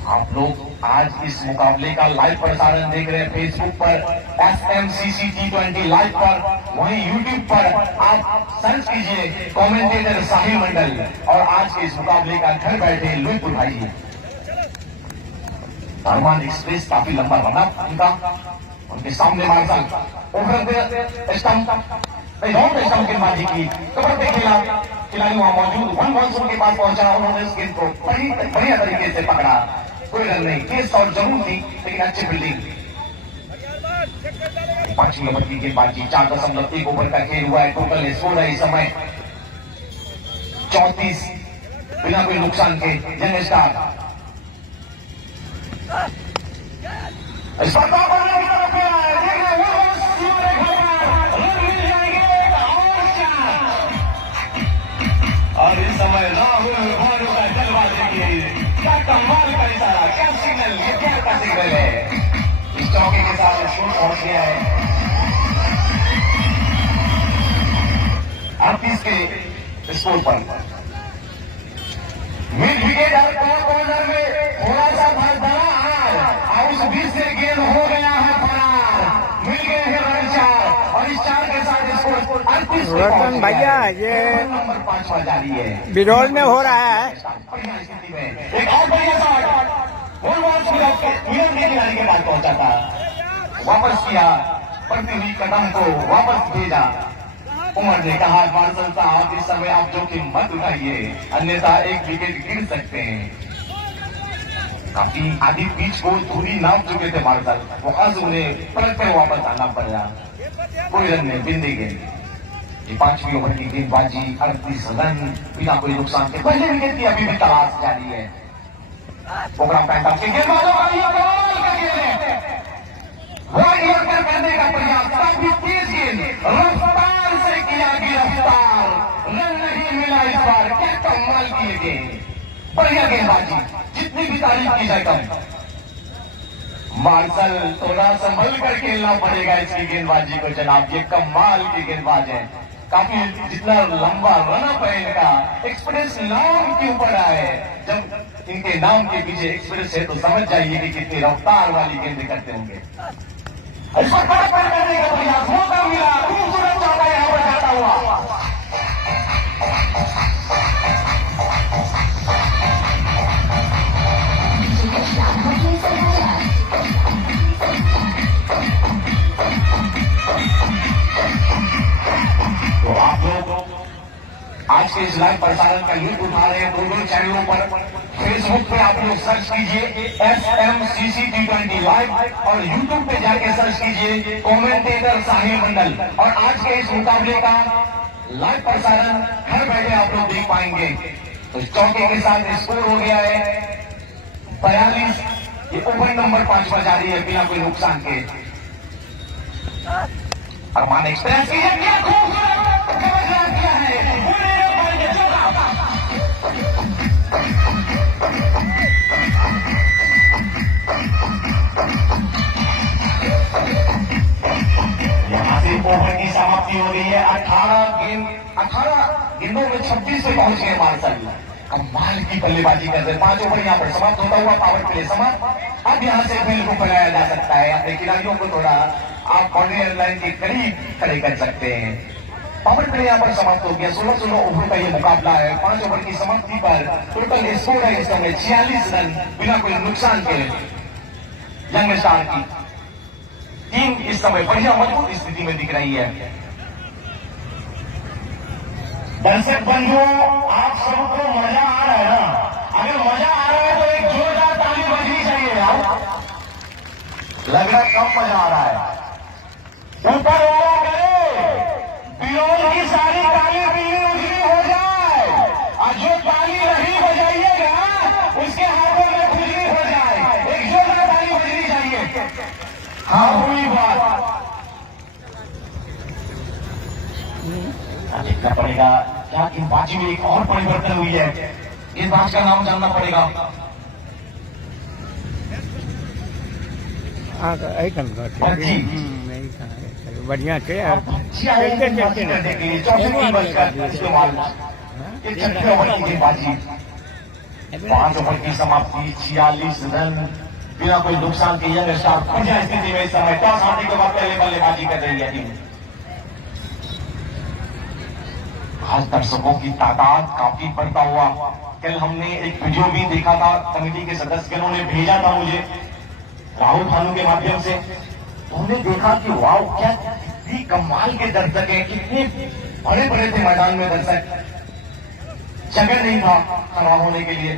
आप लोग आज इस मुकाबले का लाइव प्रसारण देख रहे हैं फेसबुक पर SMCC T20 लाइव पर, वहीं यूट्यूब पर आप सर्च कीजिए कमेंटेटर साहिल मंडल और आज के इस मुकाबले का घर बैठे लुत्फ उठाइए। अरमान एक्सप्रेस काफी लंबा बना उनका। उनके सामने मार्शल ओवर स्टंप गेंदबाजी की कबर पे खेला। खिलाड़ी वहां मौजूद 1 बॉल उनके पास पहुंचा। उन्होंने इस गेंद को बढ़िया तरीके से पकड़ा। कोई रन नहीं, केस और जरूर थी लेकिन अच्छी फील्डिंग। 5वीं ओवर की गेंदबाजी 4.1 ओवर का खेल हुआ है। टोटल स्कोर है इस समय 34 बिना कोई नुकसान के। यंग स्टार और इस समय राहुल भानु का जलवा देखिए। क्या कमाल का इशारा, क्या सिग्नल, ये क्या का सिग्नल है। इस चौके के साथ स्कोर पहुंच गया है 38 के स्कोर पर। मिड विकेट और कॉर्नर में थोड़ा सा और उस बीच से गेंद हो गया है फरार। मिल गए हैं रन 4 और इस 4 के साथ स्कोर 38 रतन भैया ये नंबर 5 जारी है। बिरौल में हो रहा है। बढ़िया स्थिति में एक और बढ़िया शॉट नियम के खिलाड़ी के पास पहुंचा था, वापस किया। बढ़ती हुई कदम को वापस भेजा। उमर ने कहा मार्शल साहब इस समय आप जोखिम मत उठाइए, अन्यथा एक विकेट गिर सकते हैं। काफी आधी पिच को धूरी नाप चुके थे मार्शल, वहां से उन्हें पलट कर वापस आना पड़ा। कोई रन नहीं, बिंदी गेंद। 5वीं ओवर की गेंदबाजी 38 रन बिना कोई नुकसान के। पहले विकेट की अभी भी तलाश जारी है। प्रोग्राम पैंतालीस के गेंदबाजों का ये बॉल का गेंद है। वाइड करने का प्रयास, काफी तेज गेंद, रफ्तार से किया गिरफ्तार। रन नहीं मिला इस बार। क्या कमाल की गेंद, बढ़िया गेंदबाजी, जितनी भी तारीफ की जाए कम। मार्शल थोड़ा संभल कर खेलना पड़ेगा इसकी गेंदबाजी को जनाब। ये कमाल की गेंदबाज है। काफी जितना लंबा रनअप है इनका, एक्सप्रेस नाम क्यों पड़ा है। जब इनके नाम के पीछे एक्सप्रेस है तो समझ जाइए कि कितनी रफ्तार वाली गेंद करते होंगे। इस पर करने का प्रयास, मौका मिला, खूबसूरत चौका यहाँ पर जाता हुआ। आज के इस लाइव प्रसारण का लुत्फ उठा रहे हैं दोनों चैनलों पर। फेसबुक पे आप लोग सर्च कीजिए FMCC T20 लाइव और यूट्यूब पे जाके सर्च कीजिए कमेंटेटर साहिल मंडल। और आज के इस मुकाबले का लाइव प्रसारण घर बैठे आप लोग देख पाएंगे। तो चौके के साथ स्कोर हो गया है 42। ये ओवर नंबर 5 पर जारी है बिना कोई नुकसान के। अरमान एक्सप्रेस की क्या खूबसूरत किया है। यहाँ से ओवर की समाप्ति हो गई है। 18 गेंदों में 26 पे पहुंच गए मार्शल। कमाल की बल्लेबाजी कर रहे। 5 ओवर यहाँ पर समाप्त होता हुआ पावर प्ले समाप्त। अब यहाँ से फील्ड को बनाया जा सकता है। अपने खिलाड़ियों को थोड़ा आप बाउंड्री लाइन के करीब खड़े कर सकते हैं। पावर प्ले यहाँ पर समाप्त हो गया। 16 ओवर का ये मुकाबला है। 5 ओवर की समाप्ति पर टोटल स्कोर है इस समय 46 रन बिना कोई नुकसान के। यंग स्टार की टीम इस समय बढ़िया मजबूत स्थिति में दिख रही है। दर्शक बंधुओं, आप सबको मजा आ रहा है ना? अगर मजा आ रहा है तो एक जोरदार ताली बजनी चाहिए यार। लग रहा है कम मजा आ रहा है। ऊपर वाला करे बिलोल की सारी ताली पीली उजली हो जाए और जो ताली नहीं बजाइएगा उसके हाथों में खुजली हो जाए। एक जोरदार ताली बजनी चाहिए। हाँ हुई बात। देखना पड़ेगा क्या गेंदबाजी में एक और परिवर्तन हुई है। गेंदबाज का नाम जानना पड़ेगा। बढ़िया थे गेंदबाजी 5 ओवर की समाप्ति 46 रन बिना कोई नुकसान के। यंग स्टार बढ़िया स्थिति में इस समय टॉस हारने के बाद पहले बल्लेबाजी कर रही है टीम। आज दर्शकों की तादाद काफी बढ़ता हुआ। कल हमने एक वीडियो भी देखा था, कमेटी के सदस्यों ने भेजा था मुझे राहुल भानु के माध्यम से। हमने देखा कि वाह क्या कितनी कमाल के दर्शक हैं। कितने बड़े बड़े थे मैदान में दर्शक। जगह नहीं था खड़ा होने के लिए।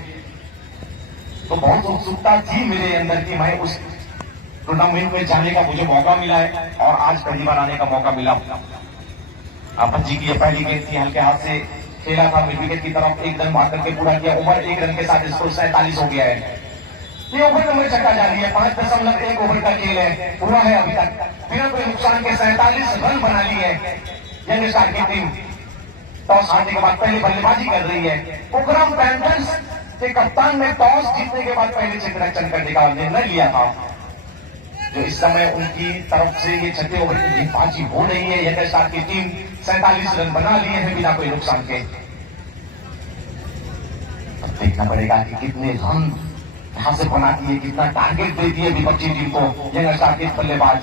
तो बहुत उत्सुकता थी मेरे अंदर कि मैं उस टूर्नामेंट में जाने का मुझे मौका मिला है और आज पहली बार आने का मौका मिला। आपन जी की ये पहली गेंद थी, हल्के हाथ से खेला था मिड विकेट की तरफ, एक रन मार करके पूरा किया। ओवर 1 रन के साथ स्कोर 47 हो गया है। ये ओवर नंबर छक्का जारी है। 5.1 ओवर का खेल है, पूरा है अभी तक बिना कोई नुकसान के। 47 रन बना लिए है यंग स्टार की टीम। टॉस हारने के बाद पहले बल्लेबाजी कर रही है। पोखरम पैंथर्स के कप्तान ने टॉस जीतने के बाद पहले क्षेत्ररक्षण करने का निर्णय लिया था। जो इस समय उनकी तरफ से ये 6 ओवर की गेंदबाजी हो रही है। यंग स्टार की टीम 47 रन बना लिए हैं बिना कोई नुकसान के। अब देखना पड़ेगा कि कितने रन यहां से बनाती है, कितना टारगेट देती है विपक्षी टीम को यंग स्टार के बल्लेबाज।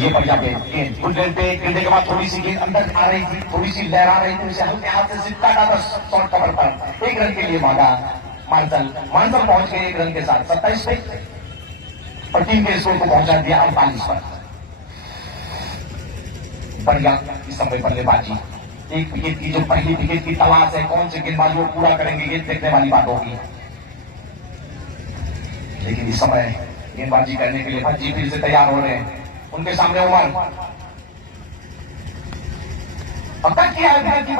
ये बढ़िया गेंद गुड लेंथ पे गिरने के बाद थोड़ी सी गेंद अंदर आ रही थी, थोड़ी सी लहरा रही थी, उसे हल्के हाथ से सिक्का था शॉर्ट कवर पर। 1 रन के लिए भागा मानसल पहुंच गए 1 रन के साथ 27 पे और टीम के स्कोर को पहुंचा दिया 48 पर। बढ़िया इस समय बल्लेबाजी। 1 विकेट की जो पहली विकेट की तलाश है, कौन से गेंदबाज वो पूरा करेंगे ये देखने वाली बात होगी। लेकिन इस समय गेंदबाजी करने के लिए भज्जी फिर से तैयार हो रहे हैं। उनके सामने उमर पकड़ किया है कि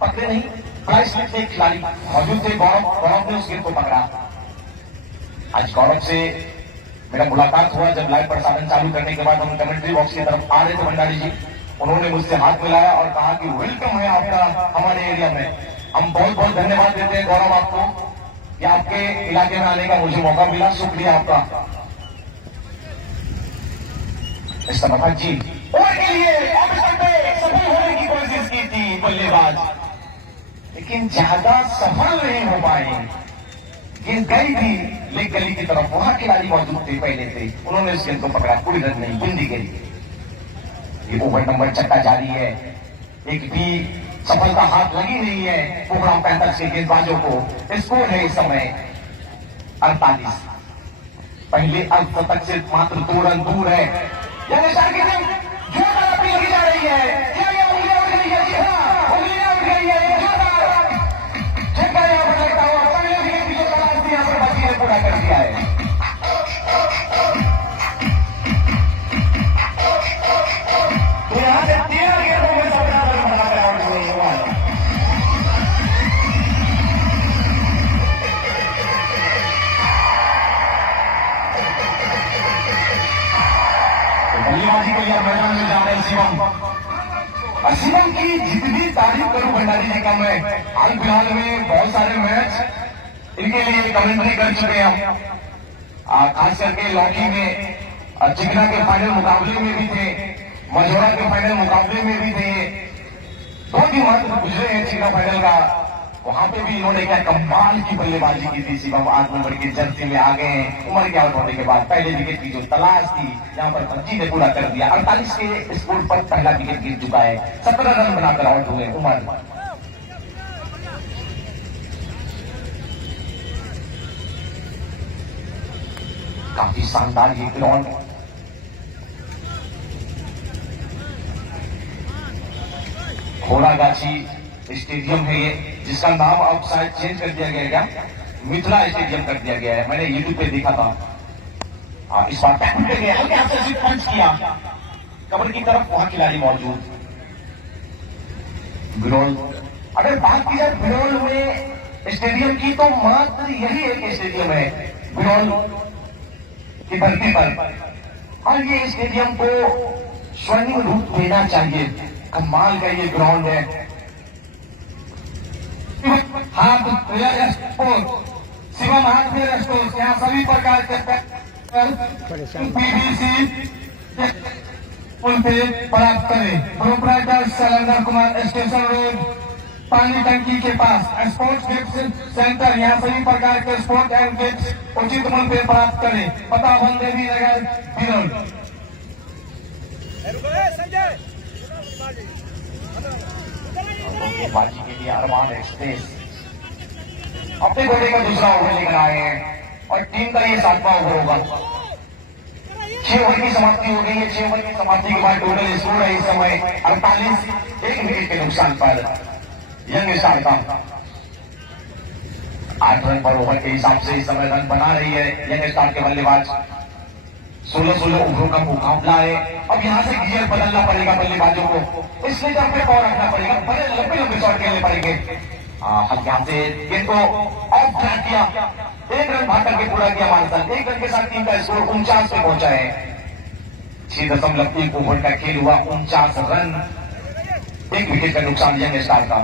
पकड़े नहीं। फ्लाइस में एक खिलाड़ी मौजूद थे, गौरव ने उस गेंद को पकड़ा। आज गौरव से मेरा मुलाकात हुआ जब लाइव प्रसारण चालू करने के बाद हम कमेंट्री बॉक्स की तरफ आ रहे थे। भंडारी जी उन्होंने मुझसे हाथ मिलाया और कहा कि वेलकम है आपका हमारे एरिया में। हम बहुत बहुत धन्यवाद देते हैं गौरव आपको कि आपके इलाके में आने का मुझे मौका मिला। शुक्रिया आपका। इस समय जी ओवर के लिए सफल होने की कोशिश की थी बल्लेबाज, लेकिन ज्यादा सफल नहीं हो पाए। गेंद गई थी लेग गली की तरफ। वहां खिलाड़ी मौजूद थे, पहले थे, उन्होंने इस गेंद को पकड़ा। पूरी रन नहीं, बिंदी गई। ये ओवर नंबर छक्का जारी है। एक भी सफलता हाथ लगी नहीं है पोखरम पैंथर्स के गेंदबाजों को। स्कोर है इस समय 48। पहले अर्धशतक से मात्र 2 रन दूर है। यानी की टीम जोरदार अपील की जा रही है। क्या ये उंगली उठ रही है? जी हाँ, शिवम की जितनी तारीफ करूं भंडारी जी का मैं, हाल फिलहाल में बहुत सारे मैच इनके लिए कमेंट्री कर चुके हैं। खास करके लॉकी में चिकना के फाइनल मुकाबले में भी थे, मझौरा के फाइनल मुकाबले में भी थे। बहुत ही महत्व गुजरे हैं चिकना फाइनल का, वहां पे भी इन्होंने क्या कमाल की बल्लेबाजी की थी। शिवम 8 नंबर के जर्सी में आ गए हैं। उम्र के आउट होने के बाद पहले विकेट की जो तलाश थी यहाँ पर भज्जी ने पूरा कर दिया। 48 के स्कोर पर पहला विकेट गिर चुका है। 17 रन बनाकर आउट हुए उमर। काफी शानदार ये ग्राउंड, घोड़ागाछी स्टेडियम है ये, जिसका नाम अब शायद चेंज कर दिया गया है, मिथिला स्टेडियम कर दिया गया है। मैंने यूट्यूब पे देखा था। इस बार पंच किया कबर की तरफ, वहां खिलाड़ी मौजूद। बिरौल, अगर बात की जाए बिरौल में स्टेडियम की, तो मात्र यही एक स्टेडियम है बिरौल की धरती पर, और ये स्टेडियम को स्वर्णिम रूप देना चाहिए। कमाल का ये ग्राउंड है। हाथ शिवम हाथ में रस्पोर्ट, यहाँ सभी प्रकार के पीवीसी उनसे प्राप्त करें। Proprietor Shailendra Kumar, station road, पानी टंकी के पास स्पोर्ट्स गिफ्ट सेंटर, यहाँ सभी प्रकार के स्पोर्ट एंड गिफ्ट उचित मूल्य पे प्राप्त करें। पता बलदेवी नगर बिरौल। बाजी के लिए अरमान एक्सप्रेस अपने घोड़े का दूसरा ओवर लेकर आए हैं और टीम का ये 7वां ओवर होगा। 6 ओवर की समाप्ति हो गई है। 6 ओवर की समाप्ति के बाद टोटल स्कोर है इस समय 48, 1 विकेट के नुकसान पर यंग स्टार का 8 रन पर ओवर के हिसाब से इस समय रन बना रही है यंग स्टार के बल्लेबाज। 16 ओवरों का मुकाबला है। अब यहाँ से गियर बदलना पड़ेगा बल्लेबाजों को, इसलिए तो अपने पावर रखना पड़ेगा, बड़े लंबे शॉट खेलने पड़ेंगे। यहाँ से गेंद को ऑफ ड्रैग किया, 1 रन भाग करके पूरा किया मानसन। 1 रन के साथ टीम का स्कोर 49 पे पहुंचा है। 6.1 ओवर का खेल हुआ, 49 रन, 1 विकेट का नुकसान यंग स्टार का।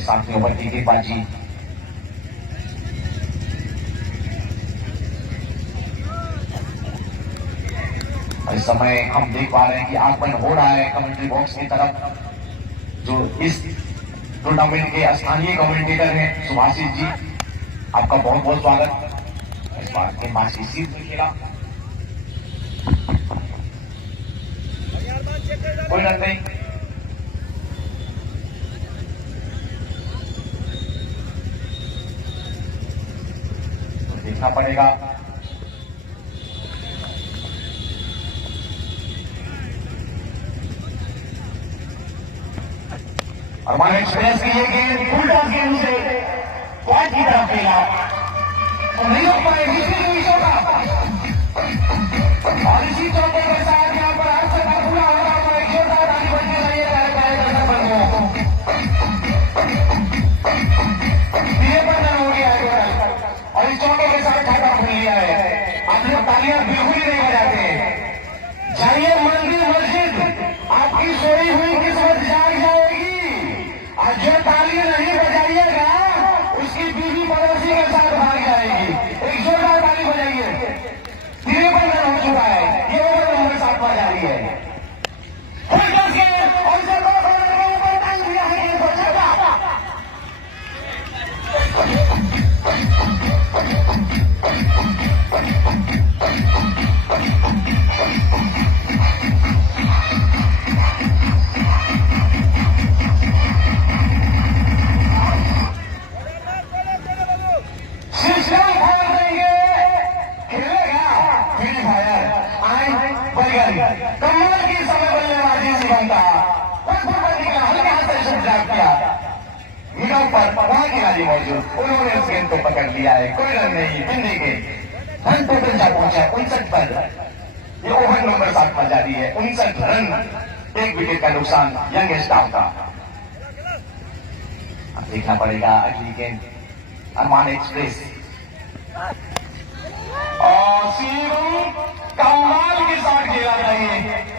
7वें ओवर की गेंदबाजी इस समय हम देख पा रहे हैं कि आगमन हो रहा है कमेंट्री बॉक्स की तरफ। जो इस टूर्नामेंट के स्थानीय कमेंटेटर हैं सुभाषित जी, आपका बहुत बहुत स्वागत। इस बार के मैच की सीट में खेला, कोई रन नहीं। तो देखना पड़ेगा। अरमान एक्सप्रेस की ये गेंद उल्टा गेंद से क्वाड की तरफ खेला और नहीं हो पाए दूसरी चौका, और इसी चौके के साथ यहाँ पर हाथ से पूरा हो रहा है। एक जोरदार ताली बजनी चाहिए धीरे पर रन हो गया है और इस चौके के साथ खाता खुल लिया है। आप लोग तालियां बिल्कुल ही नहीं बजाते। जाइए मंदिर मस्जिद, आपकी सोई हुई किस्मत जाग जाएगी। आज जो ताली नहीं बजाइएगा उसकी बीवी पड़ोसी के साथ भाग जाएगी। एक जोरदार ताली बजाइए। 53 रन हो चुका है, ये ओवर नंबर 7 जारी है। और इसे 2 ओवर के ऊपर टाइम दिया है गेंद को चला। कमाल की समय बल्लेबाजी शिवम का, हल्के हाथ से शूट ड्राइव किया, मिडल पर वहां खिलाड़ी मौजूद, उन्होंने इस गेंद को पकड़ लिया है। कोई रन नहीं, बिंदी के रन टोटल जा पहुंचा है 59 पर। ये ओवर नंबर 7 पर जारी है। 59 रन, 1 विकेट का नुकसान यंग स्टार का। अब देखना पड़ेगा अगली गेंद अरमान एक्सप्रेस और शिवम कमाल के साथ खेला था ये।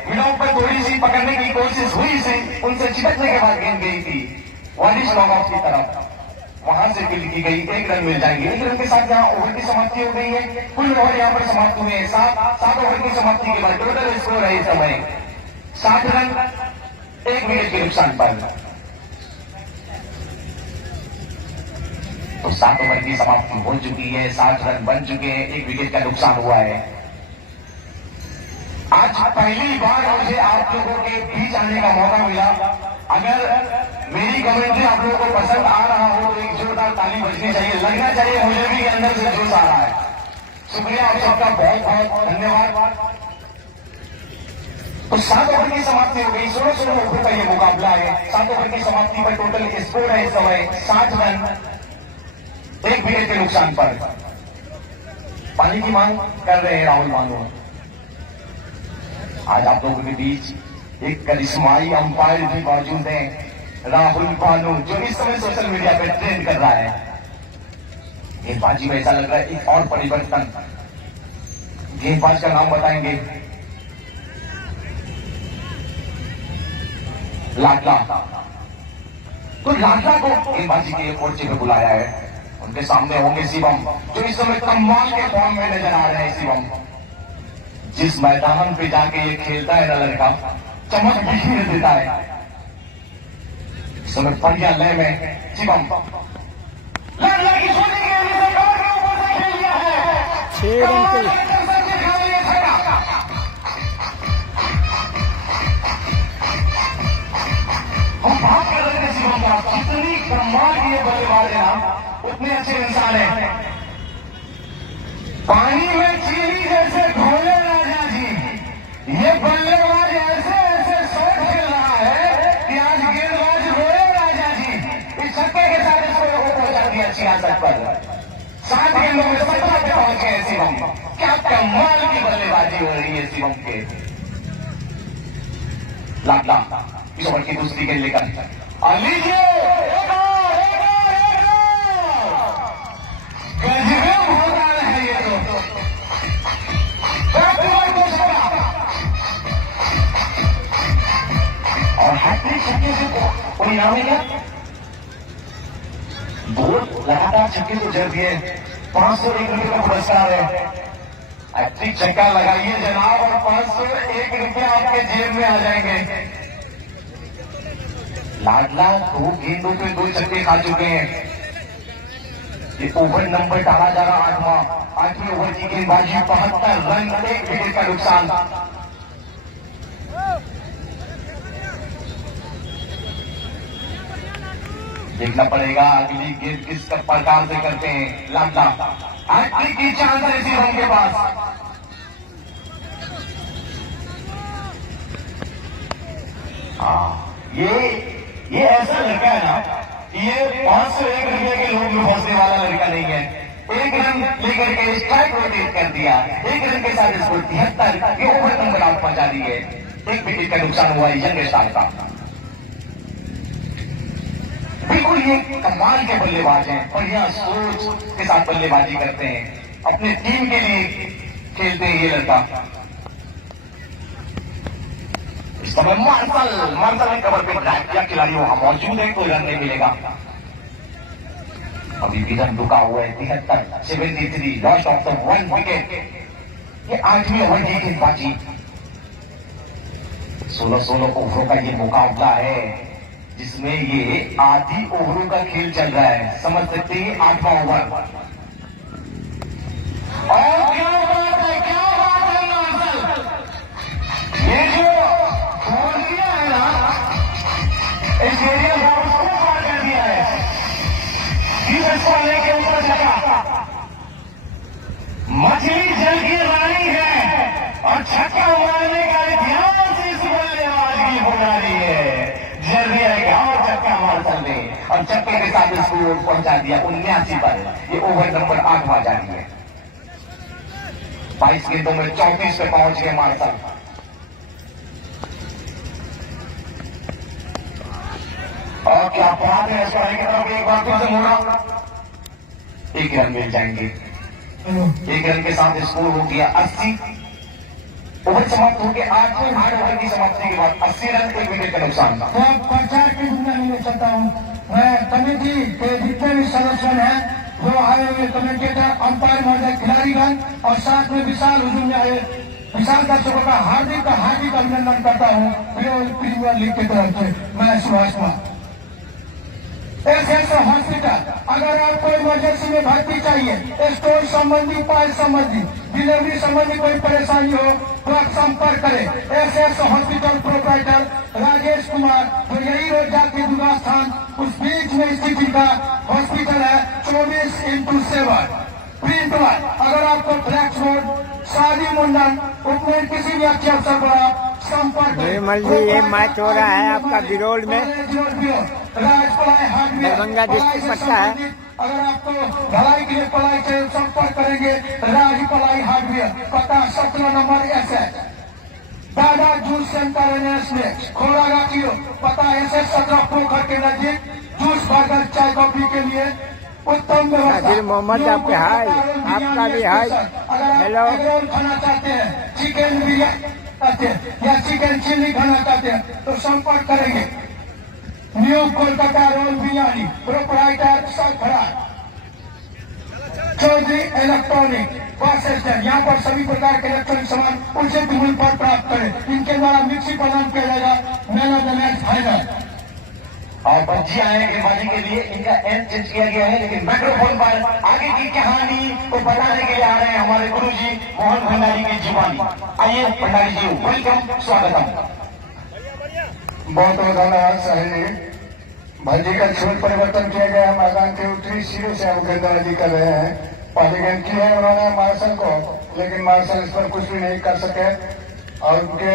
विनोद पर थोड़ी सी पकड़ने की कोशिश हुई से उनसे चिपकने के बाद गेंद गई थी वारिस लॉन्ग ऑफ की तरफ, वहां से फील्ड की गई, 1 रन मिल जाएंगे। 1 रन के साथ यहाँ ओवर की समाप्ति हो गई है। कुल ओवर यहाँ पर समाप्त हुए हैं 7 ओवर की समाप्ति के बाद टोटल स्कोर है इस समय 7 रन 1 विकेट के नुकसान पर। तो 7 ओवर की समाप्ति हो चुकी है, 60 रन बन चुके हैं, 1 विकेट का नुकसान हुआ है। आज पहली बार मुझे आप लोगों के बीच आने का मौका मिला। अगर मेरी कमेंट्री आप लोगों को पसंद आ रहा हो तो एक जोरदार ताली बजनी चाहिए, लगना चाहिए मुझे भी अंदर से जोश आ रहा है। शुक्रिया आप सबका, बहुत बहुत धन्यवाद। तो 7 ओवर की समाप्ति हो गई, 16 ओवर का ये मुकाबला है। 7 ओवर की समाप्ति पर टोटल स्कोर है इस समय 60 रन 1 विकेट के नुकसान पर। पानी की मांग कर रहे हैं राहुल मानो। आज आप लोगों के बीच एक करिश्माई अंपायर भी मौजूद हैं, राहुल भानु, जो इस समय सोशल मीडिया पे ट्रेंड कर रहा है। गेंदबाजी में ऐसा लग रहा है एक और परिवर्तन। गेंदबाज का नाम बताएंगे, लाडला। तो लाडला को गेंदबाजी के मोर्चे पे बुलाया है। उनके सामने होंगे शिवम, जो इस समय कमाल के फॉर्म में नजर आ रहे हैं। शिवम जिस मैदान पे जाके ये खेलता है ना लड़का, चमक बिखर देता है। इस समय बढ़िया लय में शिवम लाडला की छोटी गेंद से कवर के ऊपर से खेल दिया है। 6 रन के हम बात कर रहे थे शिवम का, जितनी कमाल की ये बल्लेबाज है ना, उतने अच्छे इंसान है। पानी में चीनी जैसे घोले राजा जी, ये बल्लेबाज ऐसे ऐसे शॉट खेल रहा है कि आज गेंदबाज रोए राजा जी। इस छक्के के साथ इसको पहुंचा दिया 66 पर। 7 गेंदों में 17 पे पहुंच गए शिवम। क्या कमाल की बल्लेबाजी हो रही है शिवम के। लाडला इस ओवर की दूसरी गेंद लेकर लीजिए, गजबे होता है ये तो। और हैट्रिक छक्के से कोई नाम है क्या? 2 लगातार छक्के तो जड़ दिए, 501 रुपये का पुरस्कार है। हैट्रिक छक्का लगाइए जनाब और 501 रुपये आपके जेब में आ जाएंगे। लाडला 2 गेंदों पे 2 छक्के खा चुके हैं। ये ओवर नंबर डाला जा रहा 8वें ओवर की गेंदबाजी, 72 रन 1 विकेट का नुकसान। देखना पड़ेगा अगली गेंद किस प्रकार से करते हैं लाडला। हैट्रिक की चांस है शिवम के पास। ये ऐसा लड़का है ना, ये 501 रुपये के लोग में फंसने वाला लड़का नहीं है। 1 रन लेकर के स्ट्राइक रोटेट कर दिया, 1 रन के साथ इसको 73 ये ओवर नंबर आउट पहुंचा दी है। 1 विकेट का नुकसान हुआ है यंग स्टार का। बिल्कुल ये कमाल के बल्लेबाज हैं, बढ़िया सोच के साथ बल्लेबाजी करते हैं, अपने टीम के लिए खेलते हैं ये लड़का। इस समय मार्शल ने कवर पे ड्राइव किया, खिलाड़ी वहां मौजूद है, कोई रन नहीं मिलेगा। अभी भी रन रुका हुआ है 73, 73 लॉस्ट ऑफ द 1 विकेट। ये 8वीं ओवर की गेंदबाजी, 16 ओवरों का ये मुकाबला है जिसमें ये आधी ओवरों का खेल चल रहा है। समझ सकते हैं 8वां ओवर। और क्या बात है मार्शल, ये जो दिया है ना, इस एरिया को उसको पार कर दिया है। इसको लेके ऊपर चला, मछली जल की रानी है और छक्का मारने का इतिहास इस बल्लेबाज की बुनियादी है। जल्दी आएगा और छक्का मार्शल ने, और छक्के के साथ इसको पहुंचा दिया 79 पर। ये ओवर नंबर 8 जारी है। 22 गेंदों में 34 पे पहुंच गए मार्शल। और क्या बात है, इसको आगे की तरफ एक बार फिर से मोड़ा, 1 रन मिल जाएंगे। 1 रन के साथ स्कोर हो गया 80। ओवर समाप्त होकर 8वें हार्ड ओवर की समाप्ति के बाद 80 रन 1 विकेट का नुकसान था। तो अब प्रचार की दुनिया में चाहता हूँ मैं कमेटी के जितने भी सदस्य हैं जो आए हुए कमेंटेटर अंपायर महोदय खिलाड़ीगण और साथ में विशाल हुजूम में आए विशाल दर्शकों का हार्दिक अभिनंदन करता हूँ प्रीमियर लीग की तरफ से। मैं सुभाष कुमार। ऐसे हॉस्पिटल अगर आपको इमरजेंसी में भर्ती चाहिए, स्टोर संबंधी, पाइल संबंधी, डिलीवरी संबंधी कोई परेशानी हो तो आप संपर्क करें। ऐसे हॉस्पिटल प्रोपराइटर राजेश कुमार जो यही रोड जाके दुर्गा स्थान उस बीच में स्थिति का हॉस्पिटल है 24x7 प्रिंट वाल। अगर आपको फ्लैक्स रोड, शादी, मुंडन, उपनयन किसी भी अच्छे अवसर पर आप संपर्क करें। निर्मल जी ये मैच हो रहा है आपका बिरौल में, दरभंगा डिस्ट्रिक्ट पड़ता है। अगर आपको ढलाई के लिए पलाई चाहिए संपर्क करेंगे राज पलाई हार्डवेयर, पता 17 नंबर SS दादा जूस सेंटर खोलागा किलो, पता SS 17 पोखर के नजदीक। जूस बर्गर चाय कॉफी के लिए उत्तम नाजिर मोहम्मद आपके हाय, आपका भी हाय। हेलो, खाना चाहते हैं, चिकन बिरयानी चाहते हैं या चिकन चिल्ली खाना चाहते हैं तो संपर्क करेंगे। New Kolkata roll biryani proprietor खड़ा चौधरी इलेक्ट्रॉनिक बस स्टैंड। यहाँ पर सभी प्रकार के इलेक्ट्रॉनिक सामान उचित मूल्य पर प्राप्त करें। इनके द्वारा मिक्सी प्रदान किया जाएगा। Man of the match final. और बच्चे आए गेंदबाजी के लिए, इनका एंड चेंज किया गया है, लेकिन माइक्रोफोन पर आगे की कहानी को बताने के लिए आ रहे हैं हमारे गुरुजी मोहन भंडारी की जुबानी। आइए भंडारी जी, वेलकम, स्वागतम। बहुत बहुत धन्यवाद साहिल जी। भाजी का छूट परिवर्तन किया गया। मैदान के उत्तरी सिरे से हम गेंदबाजी कर रहे हैं। पहली गेंद की है उन्होंने मार्शल को, लेकिन मार्शल इस पर कुछ भी नहीं कर सके और उनके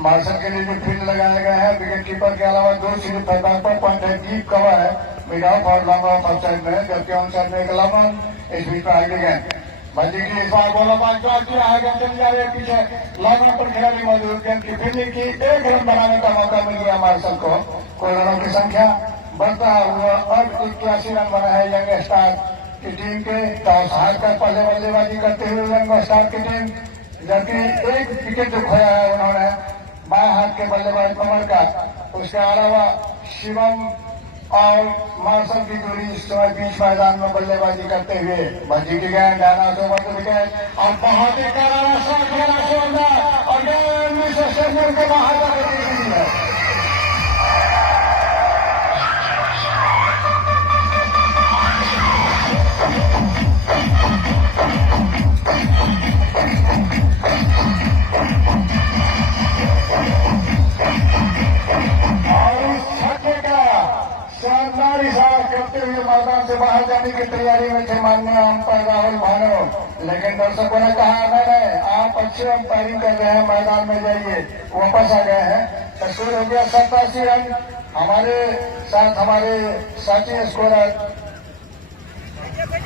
मार्शल के लिए जो फील्ड लगाया गया है विकेट कीपर के अलावा 2 सीरीज फरदार पर पॉइंट है, डीप कवर है मिड ऑफ और लॉन्ग ऑफ ऑफ साइड में, जबकि ऑन साइड में एक लॉन्ग ऑन। इस बीच में आगे गेंद भाजी की इस बार बॉलर पास ड्रॉ किया है, गेंद चली जा रही है पीछे लॉन्ग ऑन पर खिलाड़ी मौजूद। गेंद की फील्डिंग की, 1 रन बनाने का मौका मिल गया मार्शल को। कुल रनों की संख्या बढ़ता हुआ अब 81 रन बना है यंग स्टार की टीम के। टॉस हारकर पहले बल्लेबाजी करते हुए यंग स्टार की टीम, जबकि 1 विकेट जो खोया है उन्होंने बाएं हाथ के बल्लेबाज कमर का। उसके अलावा शिवम और मार्शल की जोड़ी इस समय बीच मैदान में बल्लेबाजी करते हुए। भज्जी की गेंद डाना से बंद विकेट और बहुत ही करारा शॉट खेला शानदार और गेंद स्टेडियम के बाहर जाकर दी है। शानदार इशारा करते हुए मैदान से बाहर जाने की तैयारी में थे माननीय अंपायर राहुल भानो, लेकिन दर्शकों ने कहा नहीं, आप अच्छे अंपायरिंग कर रहे हैं, मैदान में जाइए। वापस आ गए हैं। तस्वीर हो गया 87 रन। हमारे साथ हमारे साथी स्कोरर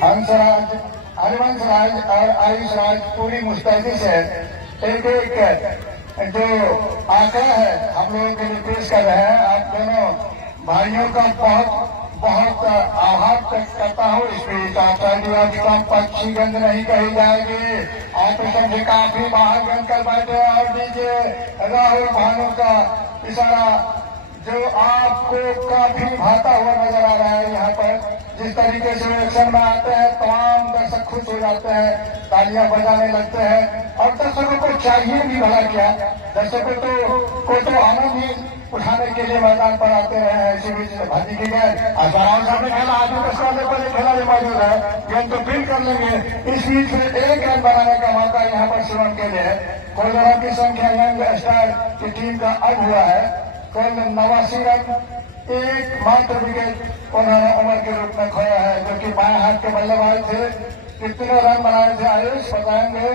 हंसराज, हरिवंश राज और आयुष राज पूरी मुस्तैदी से एक जो आंकड़ा है हम लोगों के लिए पेश कर रहे हैं। आप दोनों भाइयों का बहुत आभार व्यक्त करता हूँ। इस बीच आप पक्षी गंध नहीं कही जाएगी। आप समझे काफी बाहर गंध कर बैठे और दीजिए राहुल भानु का इशारा जो आपको काफी भाता हुआ नजर आ रहा है। यहाँ पर जिस तरीके से एक्शन में आते हैं तमाम दर्शक खुश हो जाते हैं, तालियां बजाने लगते हैं और दर्शकों को चाहिए भी भला क्या, दर्शकों को तो आनंद ही उठाने के लिए मैदान पर आते रहे हैं। इसी बीच भाजी की गेंद आसाराम साहब ने खेला, आदमी के सामने पर एक खिलाड़ी मौजूद है, गेंद तो फील्ड कर लेंगे। इस बीच में 1 रन बनाने का मौका यहाँ पर शिवम के लिए। कुल रनों की संख्या यंग स्टार की टीम का अब हुआ है कुल 89 रन। 1 मात्र विकेट उन्होंने उमर के रूप में खोया है, जो कि बाएं हाथ के बल्लेबाज थे। कितने रन बनाए थे आयुष बताएंगे?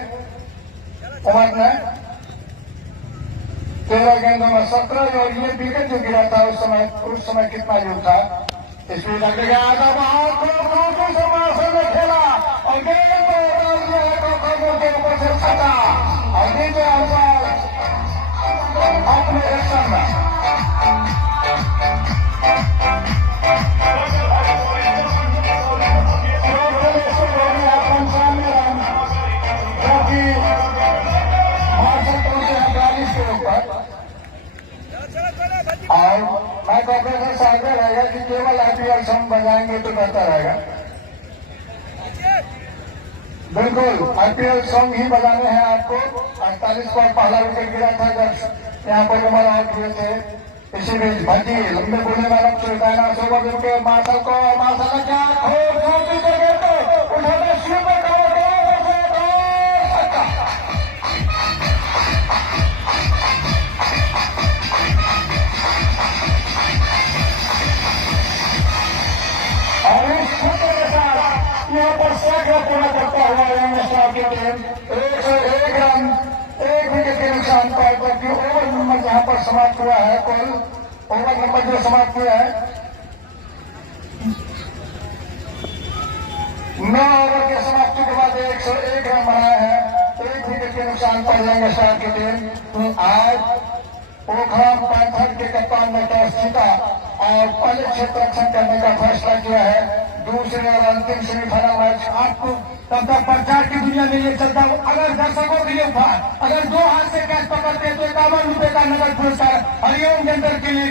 उमर ने 13 गेंदों में 17 और ये विकेट जो गिरा था उस समय कितना योग था? इसलिए लग गया था बहुत से खेला और गेंद को डाल दिया के ऊपर से फटा और नीचे अपने एक्शन में मार्शल और मैं कॉर्पोरेशन से आग्रह रहेगा कि केवल आईपीएल सॉन्ग बजाएंगे तो बेहतर रहेगा। बिल्कुल आईपीएल सॉन्ग ही बजाने हैं आपको। 48 पर पहला विकेट गिरा था जब यहाँ पर नंबर आउट हुए थे। इसी बीच भट्टी लंबे बोले वाला चुकाना सोवर के मार्शल को मार्शल क्या खूबसूरती से गेंद उठाना शुरू कर यहाँ पर सैकड़ों पूरा करता हुआ यंग स्टार की टीम 101 रन 1 विकेट के नुकसान पर, जबकि ओवर नंबर यहाँ पर समाप्त हुआ है। कुल ओवर नंबर जो समाप्त हुआ है 9 ओवर के समाप्ति के बाद 101 रन बनाया है 1 विकेट के नुकसान पर यंग स्टार की टीम। तो आज पोखराम पैंथर के कप्तान ने टॉस जीता और पहले क्षेत्र रक्षण करने का फैसला किया है। दूसरे और अंतिम सेमीफाइनल मैच आपको तब तक प्रचार की दुनिया में ये चलता हूँ। अगर दर्शकों के लिए उपहार, अगर 2 हाथ से कैच पकड़ते हैं तो 51 रुपए का नगद पुरस्कार हरिओम जनता के लिए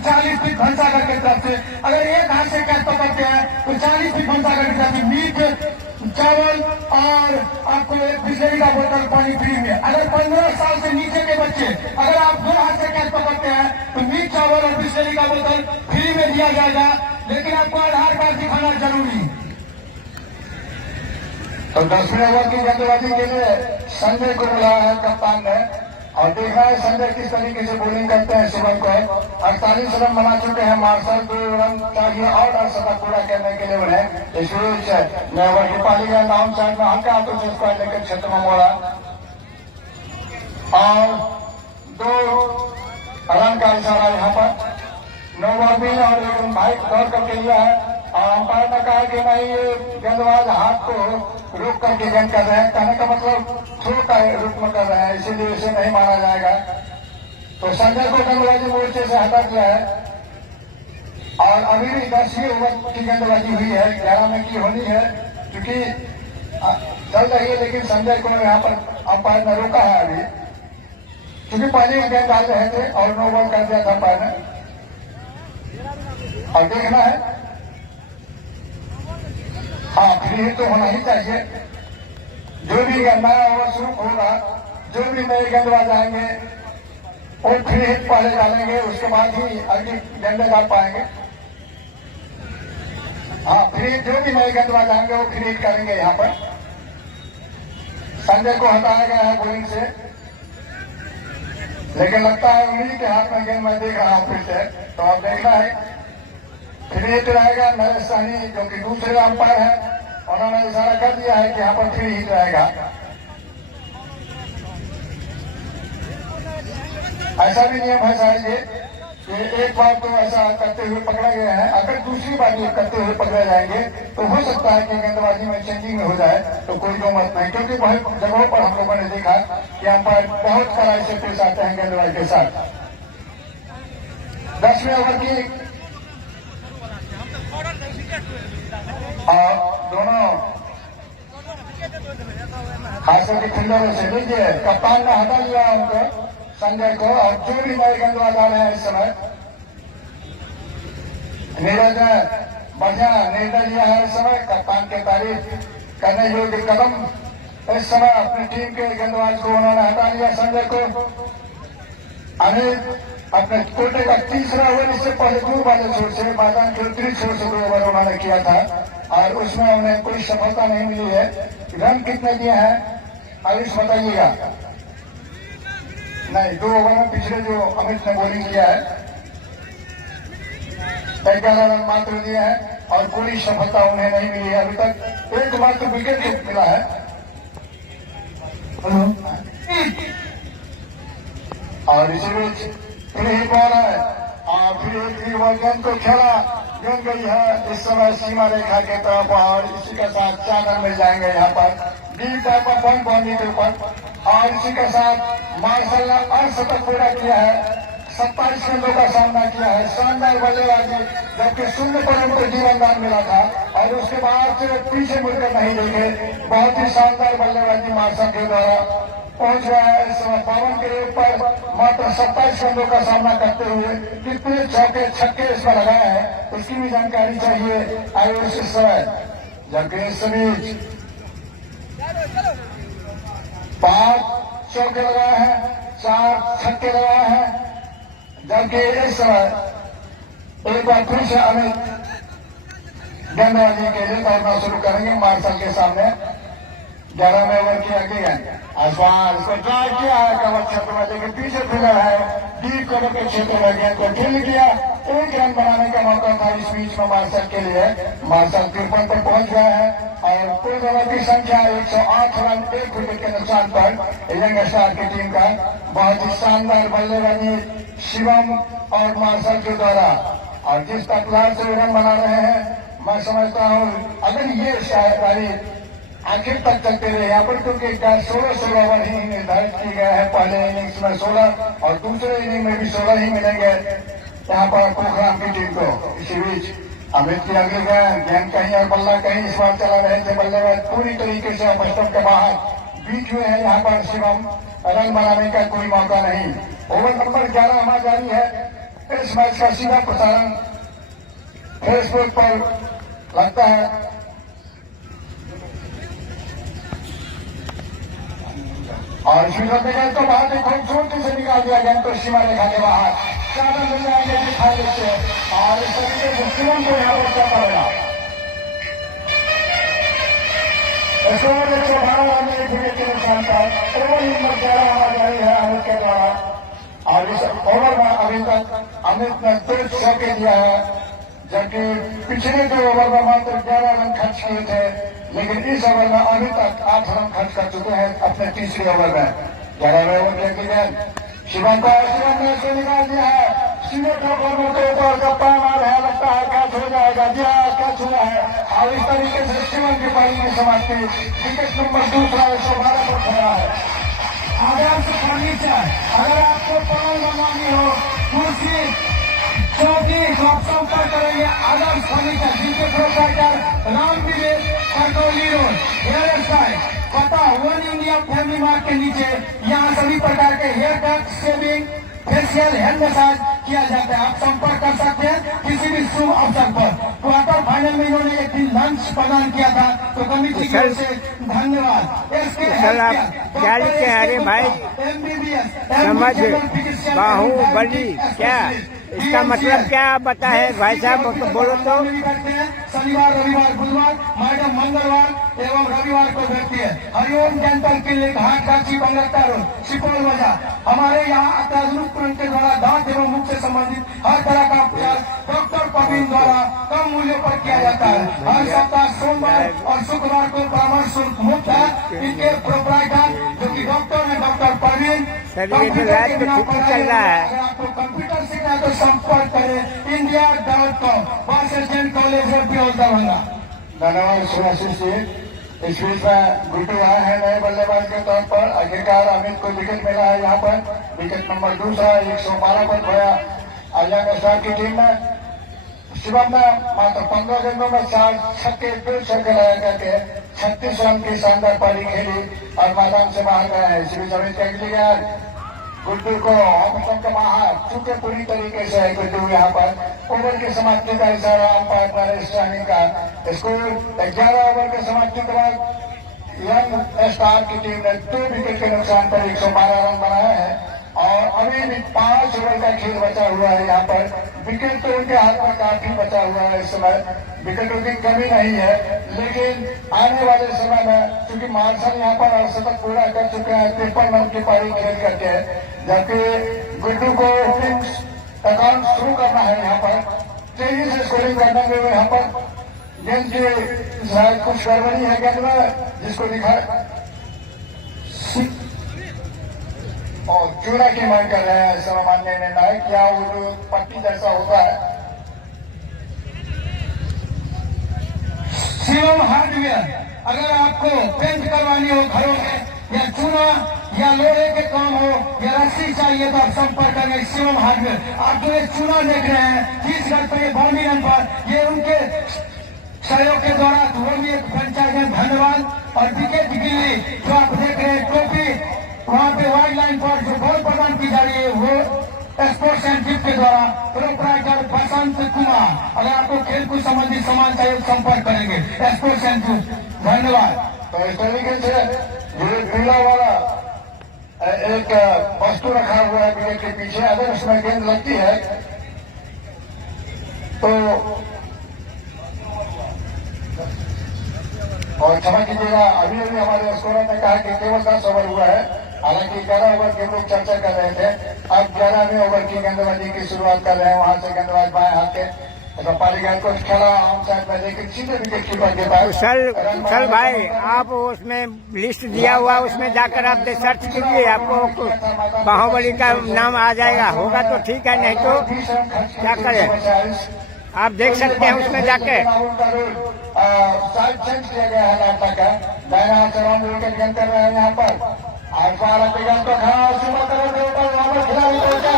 40 फीट भंसागर की तरफ से। अगर 1 हाथ से कैच पकड़ते हैं तो 40 फीट भंसागर की तरफ से मीट चावल और आपको एक बिजली का बोतल पानी फ्री में। अगर 15 साल से नीचे के बच्चे अगर आप 2 हाथ से कैच पकड़ते हैं तो मीट चावल और बिजली का बोतल फ्री में दिया जाएगा, लेकिन आपको आधार कार्ड दिखाना जरूरी। तो 10वें ओवर की गेंदबाजी के लिए संजय को बुलाया है कप्तान ने और देखना है संजय किस तरीके से बॉलिंग करते हैं। शिवम को 48 रन बना चुके हैं मार्शल, 2 रन चाहिए और 10 पूरा करने के लिए बने। इस बीच ओवर की पाली गया डाउन साइड में हल्का हाथों से स्क्वायर लेकर क्षेत्र में मोड़ा और 2 रन का इशारा यहाँ पर। 9 बॉल भी और एक भाई दौड़ करके लिया है और अंपायर ने कहा कि नहीं ये गेंदबाज हाथ को रोक करके गेंद कर रहे हैं, कहने का मतलब थ्रो का रूप में कर रहे हैं, इसीलिए इसे नहीं माना जाएगा। तो संजय को गेंदबाजी मोर्चे से हटा दिया है और अभी भी 10वीं ओवर की गेंदबाजी हुई है। 11 में की होनी है क्योंकि चल रही है, लेकिन संजय को यहाँ पर अंपायर ने रोका है अभी क्योंकि पहले गेंद डाल रहे थे और 9 बॉल कर दिया था अंपायर ने। और देखना है हाँ फ्री हिट तो होना ही चाहिए। जो भी नया ओवर शुरू होगा, जो भी नए गेंदबाज आएंगे वो फ्री हिट पहले डालेंगे, उसके बाद ही अगली गेंदे डाल पाएंगे। हाँ फ्री जो भी नए गेंदबाज आएंगे वो फ्री हिट करेंगे। यहाँ पर संजय को हटाया गया है बॉलिंग से, लेकिन लगता है उन्हीं के हाथ में गेंद मैं देख रहा हूँ फिर से। तो अब देखना है फ्री हिट रहेगा। नरेश सहनी जो कि दूसरे अंपायर है, उन्होंने इशारा कर दिया है कि यहाँ पर फ्री हिट रहेगा। ऐसा भी नियम है शायद ये कि एक बार तो ऐसा करते हुए पकड़ा गया है, अगर दूसरी बार ये करते हुए पकड़े जाएंगे तो हो सकता है कि गेंदबाजी में चेंजिंग हो जाए। तो कोई दो मत नहीं, क्योंकि बहुत जगहों पर हम लोगों ने देखा कि अंपायर बहुत कड़ाई से पेश आते हैं गेंदबाजी के साथ। 10वें ओवर की दोनों खासकर के फील्डरों से लीजिए कप्तान ने हटा लिया उनको संजय को। और जो भी नए गेंदबाज आ रहे हैं इस समय नीरज ने बढ़िया निर्णय लिया है। इस समय कप्तान की तारीफ करने योग्य कदम इस समय अपनी टीम के गेंदबाज को उन्होंने हटा लिया संजय को। अनिल अपने कोटे का 3रा ओवर, इससे पहले दूर वाले छोर से मैदान के उत्तरी छोर से 2 ओवर उन्होंने किया था और उसमें उन्हें कोई सफलता नहीं मिली है। रन कितने दिए हैं आयुष बताइएगा? नहीं, 2 ओवर में पिछले जो अमित ने बॉलिंग किया है 11 रन मात्र दिए हैं और कोई सफलता उन्हें नहीं मिली है अभी तक। एक मात्र विकेट मिला है और इसी बीच फ्री बॉल है और फ्री बॉल गेंद को खेला, गेंद गई है इस समय सीमा रेखा के तरफ और इसी के साथ 4 रन मिल जाएंगे यहाँ पर D type of point boundary के ऊपर। और इसी के साथ मार्शल ने अर्धशतक पूरा किया है, 27 रनों का सामना किया है। शानदार बल्लेबाजी, जबकि 0 पर उनको जीवनदान मिला था और उसके बाद सिर्फ पीछे मुड़कर नहीं देखे। बहुत ही शानदार बल्लेबाजी मार्शल के द्वारा पहुंच गया है। इस समय 52 के रेट पर मात्र 27 रनों का सामना करते हुए कितने चौके छक्के इसमें लगाए हैं उसकी भी जानकारी चाहिए आयुष इस समय। जबकि इस बीच 5 चौके लगाए हैं, 4 छक्के लगाए हैं। जबकि इस समय एक बार फिर से अमित गेंदबाजी के लिए दौड़ना शुरू करेंगे मार्शल के सामने। 11वें ओवर की अगली गेंद आसमान इसको ट्राई किया है कवर क्षेत्र में, लेकिन पीछे फिलर है डीप कवर के क्षेत्र में गेंद को ढील किया। 1 रन बनाने का मौका था इस बीच में मार्शल के लिए। मार्शल 53 पर पहुंच गया है और कुल रनों की संख्या 108 रन 1 विकेट के नुकसान पर यंग स्टार की टीम का। बहुत ही शानदार बल्लेबाजी शिवम और मार्शल के द्वारा, और जिस तकलार से रन बना रहे हैं मैं समझता हूं अगर ये शायद आखिर तक चलते रहे यहाँ पर, क्योंकि 16 ओवर ही निर्धारित किए गए हैं। पहले इनिंग्स में 16 और दूसरे इनिंग में भी 16 ही मिलेंगे यहाँ पर पोखराम की टीम को। इसी बीच अमित की अगली गेंद कहीं और बल्ला कहीं इस बार चला रहे थे बल्लेबाज पूरी तरीके से स्टंप के बाहर बीच में है। यहाँ पर शिवम रन बनाने का कोई मौका नहीं। ओवर नंबर 11 हमारा जारी है। इस मैच का सीधा प्रसारण फेसबुक पर लगता है। और श्रीलंका गेंद को बाहर से खूबसूरती से निकाल दिया, गेंद को सीमा रेखा के बाहर 4 रन मिल जाएंगे दिखाई से, और इस तरीके से शिवम को यहाँ पर क्या पड़ेगा। इस ओवर 112 रन 1 विकेट के नुकसान पर ओवर नंबर 11 हमारा जारी है अमित के द्वारा। और इस ओवर में अभी तक अमित ने 2 छक्के दिया है, जबकि पिछले 2 ओवर में मात्र 11 रन खर्च किए थे, लेकिन इस ओवर में अभी तक 8 रन खर्च कर चुके हैं अपने तीसरे ओवर में। 11वें ओवर की गेंद शिवम ने इसे निकाल दिया है। सीधे टॉपर के ऊपर गप्पा मार है, लगता है कैच हो जाएगा। जी हाँ, कैच हुआ है और इस तरीके से शिवम की पारी में समाप्ति। विकेट नंबर 2 112 पर खड़ा है। आदर्श फर्नीचर, अगर आपको पलंग बनवानी हो, कुर्सी, चौकी, तो आप संपर्क करेंगे आदर्श फर्नीचर, जिनके प्रोप्राइटर राम विवेक करकौली रोड, हेयर स्टाइल, पता 1 इंडिया फैमिली मार्ट के नीचे। यहाँ सभी प्रकार के hair cut, shaving, facial, head massage किया जाता है। आप संपर्क कर सकते हैं किसी भी शुभ अवसर पर। क्वार्टर फाइनल में इन्होंने एक दिन लंच प्रदान किया था, तो कमेटी की ओर से धन्यवाद। सर आप क्या लिखते हैं? अरे भाई समझ बाहुबली क्या इसका मतलब क्या बताए भाई साहब, बोलो तो। शनिवार, रविवार, बुधवार, मैडम मंगलवार एवं रविवार को बैठती है। हरिओम डेंटल क्लिनिक, हाथ काची बंगत्ता रोड, सुपौल बाजार। हमारे यहाँ अत्याधुनिक उपकरण के द्वारा दांत एवं मुख से संबंधित हर तरह का उपचार डॉक्टर प्रवीण द्वारा कम मूल्य पर किया जाता है। हर सप्ताह सोमवार और शुक्रवार को परामर्श शुल्क मुक्त है। इनके प्रोप्राइटर जो कि डॉक्टर है डॉक्टर प्रवीण। सर ये जो रात में छुट्टी चल रहा है, आपको कंप्यूटर सीखना तो संपर्क करें india.com, bus stand college road pure Darbhanga. धन्यवाद सुभाषिष जी। इस बीच में गुड्डू आए हैं नए बल्लेबाज के तौर पर। आखिरकार अमित को विकेट मिला है यहाँ पर। विकेट नंबर 2 112 पर खोया यंग स्टार की टीम में। शिवम ने मात्र 15 गेंदों में 4 छक्के 2 छक्के लगा करके 36 रन की शानदार पारी खेली और मैदान से बाहर गया है। इसी बीच अमित अगली गेंद गुड्डू को ऑप्शन के बाहर, चूंकि पूरी तरीके से गुड्डू यहाँ पर ओवर की समाप्ति का इशारा अंपायर नरेश सहनी का। स्कोर 11 ओवर के समाप्ति के बाद यंग स्टार की टीम ने 2 विकेट के नुकसान पर 112 रन बनाए हैं और अभी भी 5 ओवर का खेल बचा हुआ है। यहाँ पर विकेट तो उनके हाथ में काफी बचा हुआ है। इस समय विकेटों की कमी नहीं है, लेकिन आने वाले समय में चूंकि मार्शल यहाँ पर अर्धशतक पूरा कर चुके हैं 53 रन की पारी खेल करके, जबकि गुड्डू को अकाउंट शुरू करना है। यहाँ पर तेजी से स्कोरिंग करने में यहाँ पर गेंद की शायद कुछ गड़बड़ी है गेंद में, जिसको दिखा और चूना की मांग कर रहे हैं सामान्य निर्णायक। क्या वो जो पट्टी जैसा होता है। शिवम हार्डवेयर, अगर आपको पेंट करवानी हो घरों में, या चूना या लोहे के काम हो या रस्सी चाहिए, तो आप संपर्क करेंगे शिवम हार्डवेयर। आप जो ये चूना देख रहे हैं 30 घर पर भूमि रन पर, ये उनके सहयोग के द्वारा वो भी एक फ्रेंचाइज है। धन्यवाद। और विकेट गिल्ली जो आप देख रहे हैं, टोपी वहाँ पे वाइड लाइन पर जो बॉल प्रदान की जा रही है वो स्पोर्ट्स एंड गिफ्ट के द्वारा प्रोप्राइटर बसंत कुमार। अगर आपको खेलकूद संबंधी सामान चाहिए संपर्क करेंगे स्पोर्ट्स एंड गिफ्ट। धन्यवाद। तो इस तरीके से ये पीला वाला एक वस्तु रखा हुआ है विकेट के पीछे, अगर उसमें गेंद लगती है तो और क्षमा कीजिएगा, अभी अभी हमारे स्कोरर ने कहा कि केवल 10 ओवर हुआ है, हालांकि 11 ओवर के लोग चर्चा कर रहे थे। अब 11वें ओवर की गेंदबाजी की शुरुआत कर रहे हैं। वहां से गेंदबाज बाएं हाथ के पाली गेंद को खेला ऑन साइड में, लेकिन सीधे विकेट कीपर के पास। कुशल भाई, आप उसमें लिस्ट दिया हुआ उसमें जाकर आप सर्च कीजिए, आपको बाहुबली का नाम आ जाएगा। होगा तो ठीक है, नहीं तो क्या करें, आप देख सकते हैं उसमें जाके। साइड चेंज किया गया है नाटक का, दाहिना हाथ से राउंड विकेट गेंद कर रहे हैं यहाँ पर। आज बारह गेंद को खड़ा सीमा तरफ के ऊपर वहां पर खिलाड़ी पहुंचा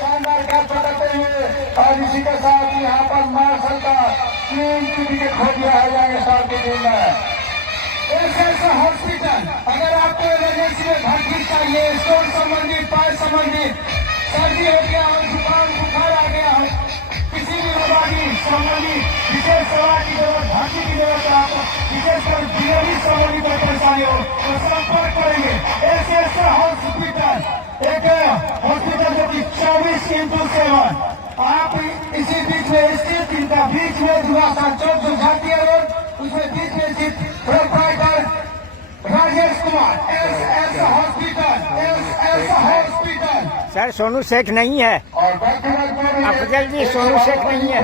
शानदार कैच पकड़ते हुए, और इसी के साथ यहाँ पर मार्शल का 3 विकेट खो दिया है यंग स्टार की टीम में। ऐसा हॉस्पिटल, अगर आपको इमरजेंसी में भर्ती चाहिए, स्टोन संबंधी, पाय संबंधी, सर्दी हो गया हो, जुकाम बुखार आ गया हो, किसी भी बीमारी संबंधी विशेष सेवा की जरूरत, भर्ती की जरूरत है आपको, विशेषकर डिलीवरी संबंधी कोई परेशानी हो तो संपर्क करेंगे। ऐसा हॉस्पिटल, एक हॉस्पिटल जो कि 24/7 आप इसी बीच में स्थित, इनका बीच में जुगासान चौक जो झाटिया रोड, उसमें बीच में स्थित प्रोप्राइटर राजेश कुमार। ऐसा हॉस्पिटल सर सोनू सेठ नहीं है, और अफजल जी सोनू सेठ नहीं है।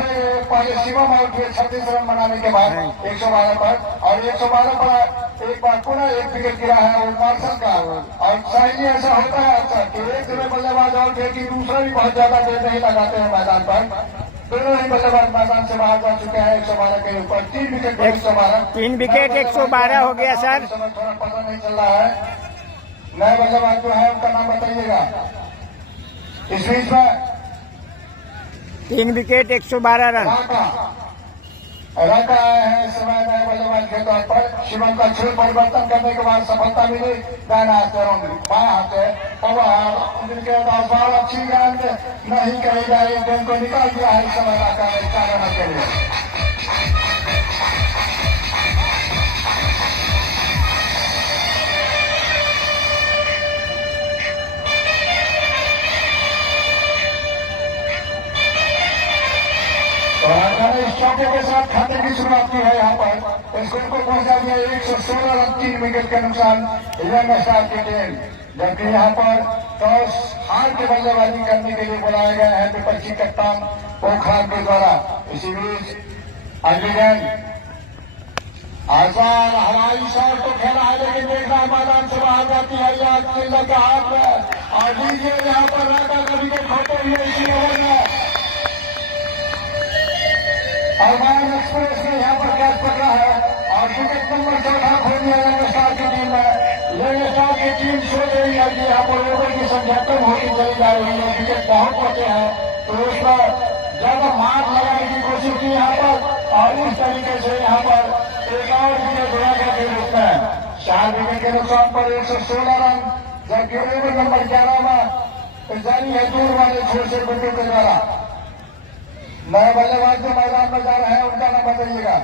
पहले शिवम आउट हुए 36 रन बनाने के बाद 112 पर, और 112 पर एक बार पुनः एक विकेट गिरा है वो मार्शल का। और शायद ऐसा होता है अक्सर कि एक समय बल्लेबाज आउट है कि दूसरा भी बहुत ज्यादा देर नहीं लगाते हैं मैदान पर। दोनों ही बल्लेबाज मैदान से बाहर जा चुके हैं 112 के ऊपर। 3 विकेट 112, 3 विकेट 112 हो गया सर। समय थोड़ा पता नहीं चल रहा है। नए बल्लेबाज जो है उनका नाम बताइएगा। इस बीच में 3 विकेट 112 रन रन आए हैं इस समय नए बल्लेबाज के तौर पर। शिवम का छूट परिवर्तन करने के बाद सफलता मिली दाहिने हाथ से बाएं हाथ से पवार, जिनके बाल अच्छी गेंद नहीं कही जाए, गेंद को निकाल दिया है इस समय रन के लिए। इस चौके के साथ खाते की शुरुआत की है यहाँ पर। स्कोर को पहुंचा दिया 116 रन 3 विकेट के नुकसान यंग स्टार की टीम। जबकि यहाँ पर टॉस हार के बल्लेबाजी करने के लिए बुलाया गया है विपक्षी कप्तान पोखराज के द्वारा। इसी बीच अगली गेंद आसान हवाई शॉट को खेला है, लेकिन देखना मैदान से बाहर जाती है या किल्लत के हाथ में, और लीजिए यहाँ पर राका का विकेट खोते हुए इसी ओवर में अरमान एक्सप्रेस ने यहाँ पर कैच पकड़ा है, और विकेट नंबर 14 खो दिया यंग स्टार की टीम में। यंग स्टार की टीम सोच रही है कि यहाँ पर लोगों की संख्या कम होती चली जा रही है, विकेट बहुत बचे हैं, तो उस पर ज्यादा मार लगाने की कोशिश की यहाँ पर, और इस तरीके से यहाँ पर एक और विकेट हुआ के रूप में 4 विकेट के नुकसान पर 116 रन। जबकि ओवर नंबर 11 में जारी है दूर वाले छोर से गुड्डू के द्वारा। नए बल्लेबाज जो मैदान में जा रहे हैं उनका नाम बताइएगा।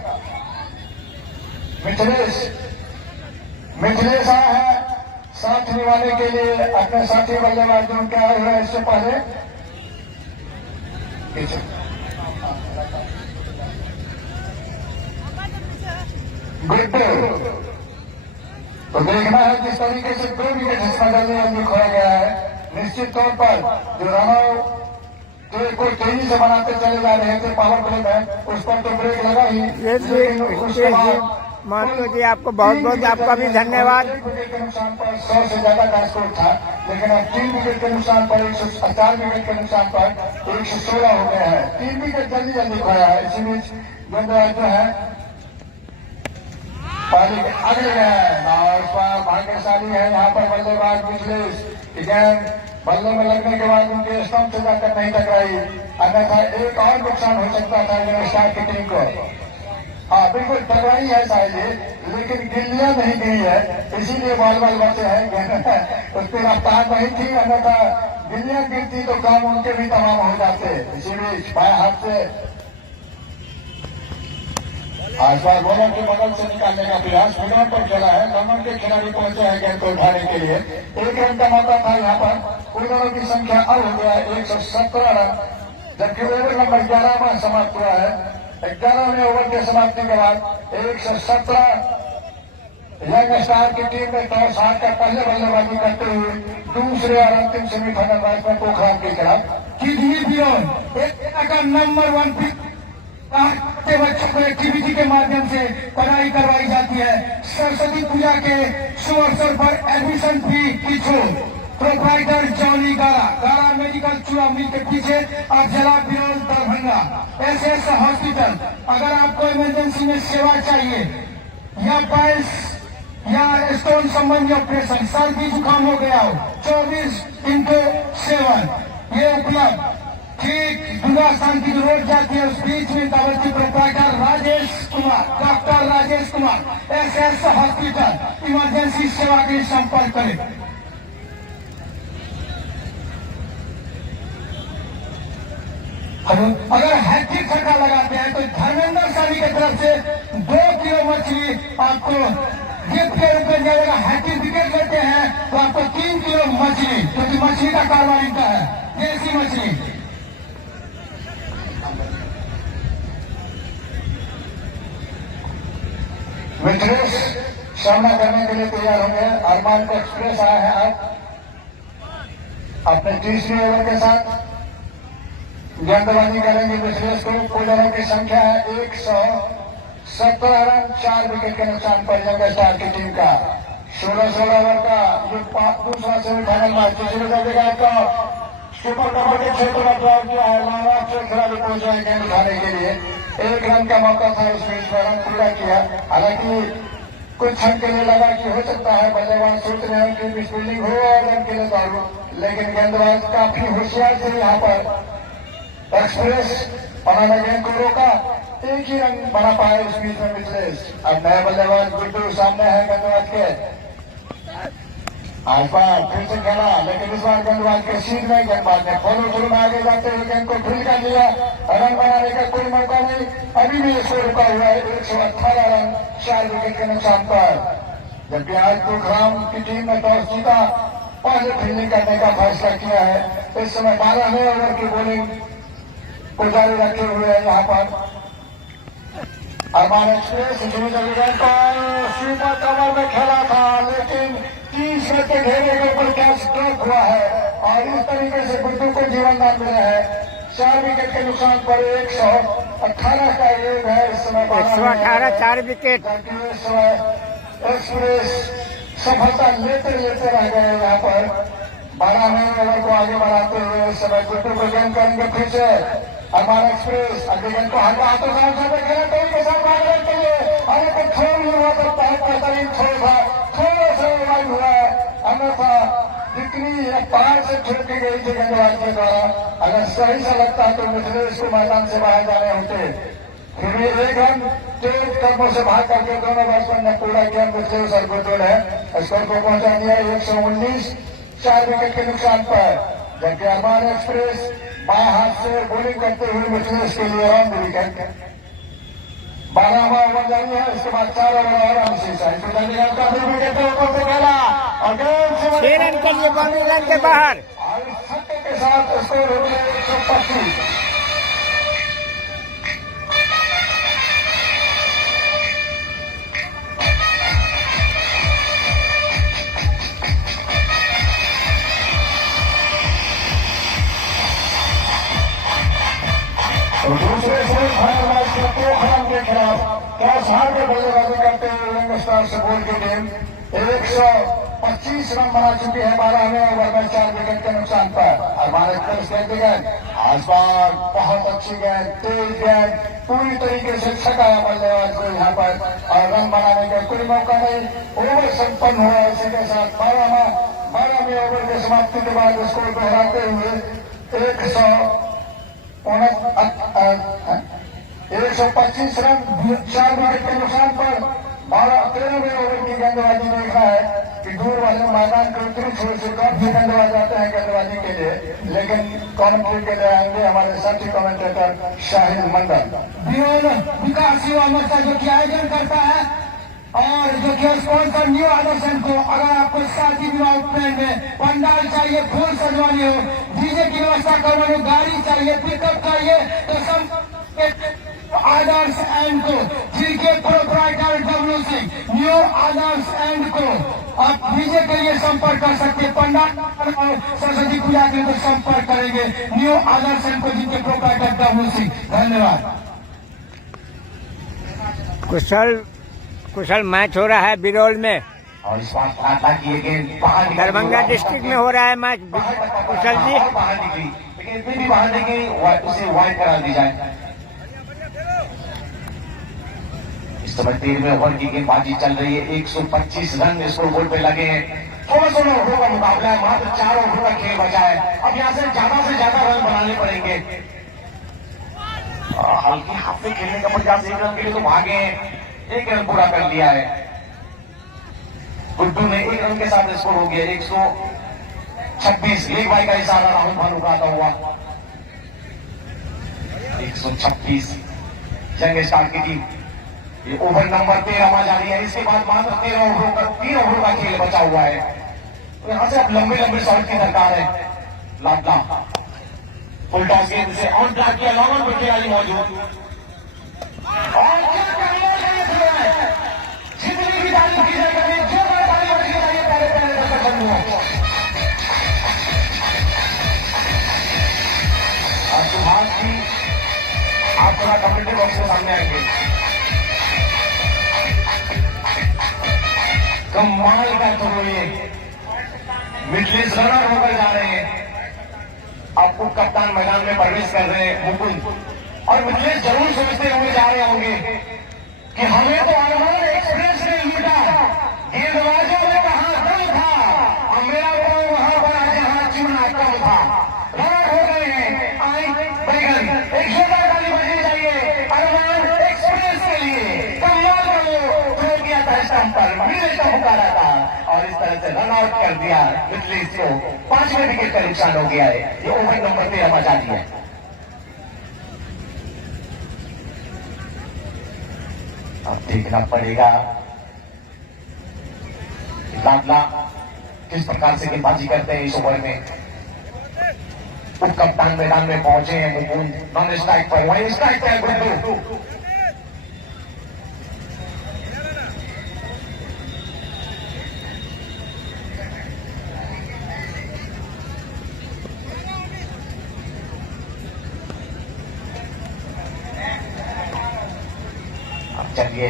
मिथिलेश आया है साथ निभाने के लिए अपने साथी बल्लेबाज जो उनके आए हुए इससे पहले। गुड्डू, तो देखना है किस तरीके से 2 विकेट इसमें जल्दी खोया गया है। निश्चित तौर पर जो रनआउट को तेजी से बनाते चले जा रहे थे पावर प्ले में, उस पर तो ब्रेक लगा ही, लेकिन उसके बाद मानतो जी आपको बहुत बहुत आपका भी धन्यवाद। 1 विकेट के नुकसान पर 100 से ज्यादा का स्कोर था, लेकिन अब 3 विकेट के नुकसान पर 4 विकेट के नुकसान पर 116 हो गया है। 3 विकेट जल्दी जल्दी खोया है। इसी बीच गेंदबाज जो है पारी के आगे गए हैं, और उस पर भाग्यशाली है यहाँ पर बल्लेबाज मिथिलेश। गेंद बल्ले में लगने के बाद उनके स्टंप से जाकर नहीं टकराई, अन्यथा एक और नुकसान हो सकता था यंग स्टार की टीम को। हाँ बिल्कुल टकराई है शायद ये, लेकिन गिल्लियां नहीं गिरी है, इसीलिए बाल बाल बचे हैं। उस पर रफ्तार नहीं थी, अन्यथा गिल्लियां गिरती तो काम उनके भी तमाम हो जाते। इसीलिए बाएं हाथ से आज बार बॉलर के बगल से निकालने का प्रयास ग्राउंड पर खेला है। लंदन के खिलाड़ी पहुंचे हैं गेंद को उठाने के लिए। 1 रन का मौका था यहाँ पर। ओवरों की संख्या अब हो गया है 117 रन, जबकि ओवर नंबर 11 में समाप्त हुआ है। 11वें ओवर के समाप्ति के बाद 117 यंग स्टार की टीम ने टॉस हारकर पहले बल्लेबाजी करते हुए दूसरे और अंतिम सेमीफाइनल मैच में पोखरान के खिलाफ नंबर 1 पिक के बच्चों को एक्टिविटी के माध्यम से पढ़ाई करवाई जाती है। सरस्वती पूजा के शुभ अवसर पर एडमिशन फी की छूट। प्रोप्राइटर जॉनी गारा मेडिकल चूड़ा मिल के पीछे अफजला बिरोल दरभंगा। SS हॉस्पिटल, अगर आपको इमरजेंसी में सेवा चाहिए या पाइल्स या स्टोन संबंधी ऑपरेशन, सर्दी जुकाम हो गया हो, 24x7 ये उपलब्ध। ठीक दुर्गा शांति रोड जाती है, उस बीच में दावती proprietor doctor Rajesh Kumar SS hospital. Emergency सेवा के लिए संपर्क करें। अगर हैट्रिक छक्का लगाते हैं तो धर्मेंद्र सानी की तरफ से 2 किलो मछली आपको गिफ्ट के रूप में दिया जाएगा। हैट्रिक विकेट लेते हैं तो आपको 3 किलो मछली, क्योंकि मछली का कारोबार इनका है, देसी मछली। मिथलेश सामना करने के लिए तैयार हो गए। अरमान एक्सप्रेस आया है अब अपने तीसरे ओवर के साथ गेंदबाजी करेंगे। मिथलेश को बॉलरों की संख्या है 117 रन, 4 विकेट के नुकसान पर यंग स्टार की टीम का 16 ओवर का जो दूसरा सेमीफाइनल मैच तीसरे दर्जे का सुपर कवर के क्षेत्र में तैयार किया है। लाभ से खिलाड़ी पहुंचे हैं गेंद उठाने के लिए। 1 रन का मौका था, उस बीच में रन पूरा किया। हालांकि कुछ क्षण के लिए लगा कि हो सकता है बल्लेबाज सोच रहे हैं कि मिसफील्डिंग हो और रन के लिए दौड़ो, लेकिन गेंदबाज काफी होशियार थे यहाँ पर। एक्सप्रेस उन्होंने गेंद को रोका, 1 ही रन बना पाए उस बीच में मिथलेश। अब नए बल्लेबाज गुड्डू सामने है गेंदबाज के। आज बार फिर से खेला, लेकिन इस बार गेंदबाज के सीध में गेंदबाज ने फॉलो थ्रू में आगे जाते हुए गेंद को ड्रिल कर लिया। रन बनाने का कोई मौका नहीं, अभी भी इसको रुका हुआ है। 118 रन, 4 विकेट के नुकसान पर। जबकि आज पोखराम की टीम ने टॉस जीता, पहले फील्डिंग करने का फैसला किया है। इस समय 12वें ओवर की बॉलिंग को जारी रखे हुए है यहाँ पर अरमान एक्सप्रेस। सुपर कवर में खेला था, लेकिन 30 रन के घेरे के ऊपर कैच ड्रॉप हुआ है और इस तरीके से गुड्डू को जीवनदान मिला है। 4 विकेट के नुकसान पर 118 का योग है इस समय। 118, 4 विकेट। एक्सप्रेस सफलता लेते लेते रह गए यहाँ पर। 12वें ओवर को आगे बढ़ाते हुए इस समय गुड्डू को गेंद करेंगे फिर से अरमान एक्सप्रेस। अगले गेंद को हल्का हाथों से खेला के साथ आगे के लिए, अरे तो छोड़ नहीं हुआ तो बहुत बेहतरीन छोड़ था, थोड़ा सा वाइड हुआ है, अन्यथा जितनी पार से छुटकी गई थी गेंदबाज के द्वारा। अगर सही से लगता तो मिथलेश को मैदान से बाहर जाने होते। फिर भी 1 रन तेज कदमों से भाग करके दोनों बैट्समैन ने पूरा किया। मिथलेश और गुड्डू ने स्कोर को पहुंचा दिया 119, 4 विकेट के नुकसान पर। जबकि अरमान एक्सप्रेस बाएं हाथ से बॉलिंग करते हुए मिथलेश के लिए राउंड विकेट। 12वां ओवर जारी है, इसके बाद 4 ओवर और शेष है। 2 विकेट ऊपर से खेला और 6 रन के लिए बाउंड्री लाइन के बाहर। छक्के के साथ स्कोर हो गया 125। दूसरे सेमीफाइनल मैच में पोखराम के खिलाफ टॉस हार के बल्लेबाजी करते हुए यंग स्टार सुपौल की टीम 125 रन बना चुकी है 12वें ओवर में 4 विकेट के नुकसान पर। अरमान एक्सप्रेस खेलती गेंद, आस पार बहुत अच्छी गेंद, तेज गेंद, पूरी तरीके से छकाया बल्लेबाज को यहाँ पर और रन बनाने का कोई मौका नहीं। ओवर संपन्न हुआ, इसी के साथ 12वें ओवर की समाप्ति के बाद स्कोर दोहराते हुए 119 125 रन 4 विकेट के नुकसान पर 13वें ओवर की गेंदबाजी में लिखा है कि दूर वाले मैदान के उत्तरी छोर से काफी गेंदबाज आते हैं गेंदबाजी के लिए, लेकिन कमेंट्री के लिए आएंगे हमारे साथी कमेंटेटर शाहिद मंडल। विकास युवा मोर्चा जो कि आयोजन करता है और जो कि स्पॉन्सर न्यू आदर्शन को, अगर आपको शादी विवाह उपनयन में पंडाल चाहिए, फूल सजवानी हो, डीजे की व्यवस्था करवानी हो, गाड़ी चाहिए, पिकअप चाहिए, तो सब आदर्श एंड को, जिनके proprietor W Singh new Adarsh and को आप डीजे के लिए संपर्क कर सकते हैं। पंडाल और सरस्वती पूजा के लिए संपर्क करेंगे न्यू आदर्श एंड को, जिनके प्रोप्राइटर डब्ल्यू सिंह। धन्यवाद। कुशल मैच हो रहा है बिरौल में, और इस बार प्रार्थना किए गए दरभंगा डिस्ट्रिक्ट में हो रहा है मैच। कुशल जी बाहर निकली, लेकिन इतनी भी बाहर निकली उसे वाइड करा दी जाए। इस समय 13वें ओवर की गेंदबाजी चल रही है, 125 रन स्कोर बोर्ड पे लगे हैं। 16 ओवरों का मुकाबला है, मात्र 4 ओवर का खेल बचा है। अब यहाँ से ज्यादा रन बनाने पड़ेंगे। हल्की हाथ में खेलने का प्रयास 1 रन के लिए तो भागे, 1 रन पूरा कर लिया है। गुड्डू ने 1 रन के साथ स्कोर हो गया 126। लेग बाई का इशारा राहुल भानु का आता हुआ 126 यंग स्टार की टीम। ये ओवर नंबर 13 मा जारी है। इसके बाद मात्र 3 ओवरों का खेल बचा हुआ है। तो यहां से अब लंबे शॉट की दरकार है। लाडला फुल टॉस गेंद से ऑन ट्रैक किया, लॉन्ग ऑन पर खिलाड़ी मौजूद और क्या करना है, जितनी भी तारीफ की जाएगी, जो तारीफ बची जाएगी पहले दर्शक बंधुओं। और सुभाष जी आप थोड़ा कमेंट्री बॉक्स में सामने आएंगे। कमाल का थ्रो, ये मिडलिस रनर होकर जा रहे हैं। अब उप कप्तान मैदान में प्रवेश कर रहे हैं मुकुंद, और मिडलिस जरूर सोचते हुए जा रहे होंगे कि हमें तो अरमान एक्सप्रेस ने लूटा, गेंदबाजों में कहां दम था और मेरा पांव वहां बड़ा जहां चूना कम था। रनर हो गए हैं। आई बैगन एक जोरदार ताली बजनी चाहिए अरमान एक्सप्रेस के लिए। कमाल का वो थ्रो किया था स्टंप पर, मिडलिस का पुकारा था और इस तरह से रन आउट कर दिया मिडलिस को। 5वें विकेट का नुकसान हो गया है। ये ओवर नंबर 13 बचा दिया है। अब देखना पड़ेगा लाडला किस प्रकार से गेंदबाजी करते हैं इस ओवर में। उप कप्तान मैदान में पहुंचे हैं मुकुंद, नॉन स्ट्राइक पर, वहीं स्ट्राइक पर गुड्डू। चलिए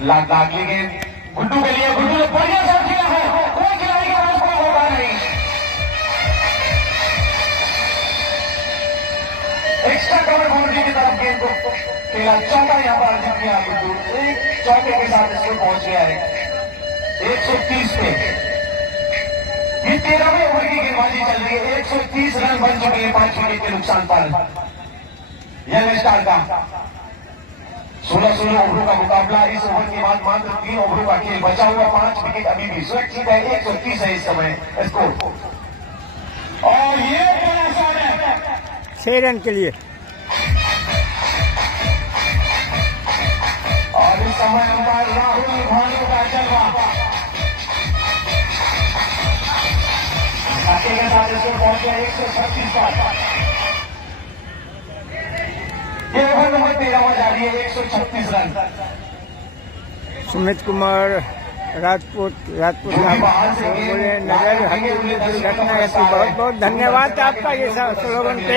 लाडला अगली गेंद गुड्डू के लिए, गुड्डू ने बढ़िया शॉट खेला है, कोई खिलाड़ी का पास कोई होगा नहीं। एक्स्ट्रा कवर बाउंड्री की तरफ गेंद को खेला, चौका यहां पर अर्जित किया गुड्डू। एक चौके के साथ इसको पहुंच गया है 130 पे। ये 13वें ओवर की गेंदबाजी चल रही है, 130 रन बन चुके हैं 5 विकेट के नुकसान पर यंग स्टार का। 16 ओवरों का मुकाबला। इस ओवर के बाद मात्र 3 ओवरों का खेल बचा हुआ, 5 विकेट अभी भी सुरक्षित है। 130 है इस समय स्कोर। और ये 6 रन के लिए। और इस समय अंपायर राहुल भानु का जलवा के साथ स्कोर पहुंच गया 136 पर। ये ओवर नंबर 13 जारी है, 136 रन। सुमित कुमार राजपूत बोले नजर रखना है। तो बहुत बहुत धन्यवाद आपका ये स्लोगन पे।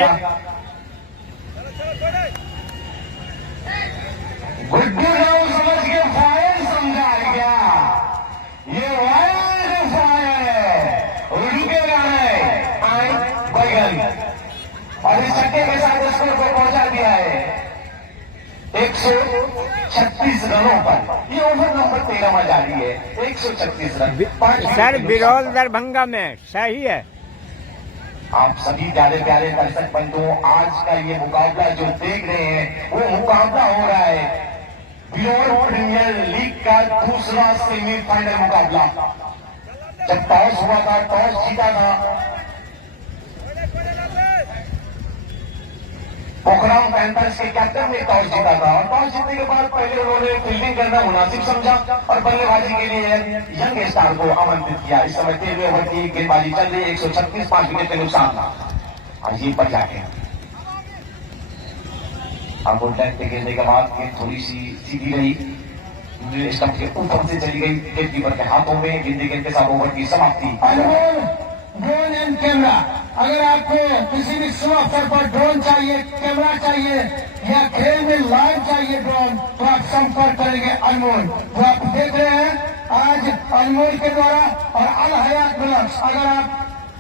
गुड्डू ने समझ के फायर समझा गया, ये वाइल्ड फायर है, रुकेगा नहीं। बैगन और इस छक्के के साथ स्कोर को पहुंचा दिया है 136 रनों पर। ये ओवर नंबर 13 में जारी है, 136 रन। सर बिरौल दरभंगा में सही है। आप सभी प्यारे प्यारे दर्शक बंधुओं, आज का ये मुकाबला जो देख रहे हैं वो मुकाबला हो रहा है बिरौल प्रीमियर लीग का दूसरा सेमीफाइनल मुकाबला। जब टॉस हुआ था, टॉस जीता था पोखराम पैंथर्स के कैप्टन ने टॉस जीता था और टॉस जीतने के बाद पहले उन्होंने फील्डिंग करना मुनासिब समझा और बल्लेबाजी के लिए यंग स्टार को आमंत्रित किया। इस समय 13वें ओवर की गेंदबाजी चल रही है, 136, 5 विकेट के नुकसान। और ये पर जाके अब लाइन पे गिरने के बाद गेंद थोड़ी सी सीधी रही, स्टंप के ऊपर से चली गई विकेट कीपर के हाथों में। गेंद के साथ ओवर की समाप्ति। ड्रोन एंड कैमरा, अगर आपको किसी भी शुभ अवसर पर ड्रोन चाहिए, कैमरा चाहिए या खेल में लाइव चाहिए ड्रोन, तो आप संपर्क करेंगे अनमोल। जो आप देख रहे हैं आज अनमोल के द्वारा और अल हयात ब्लॉक्स। अगर आप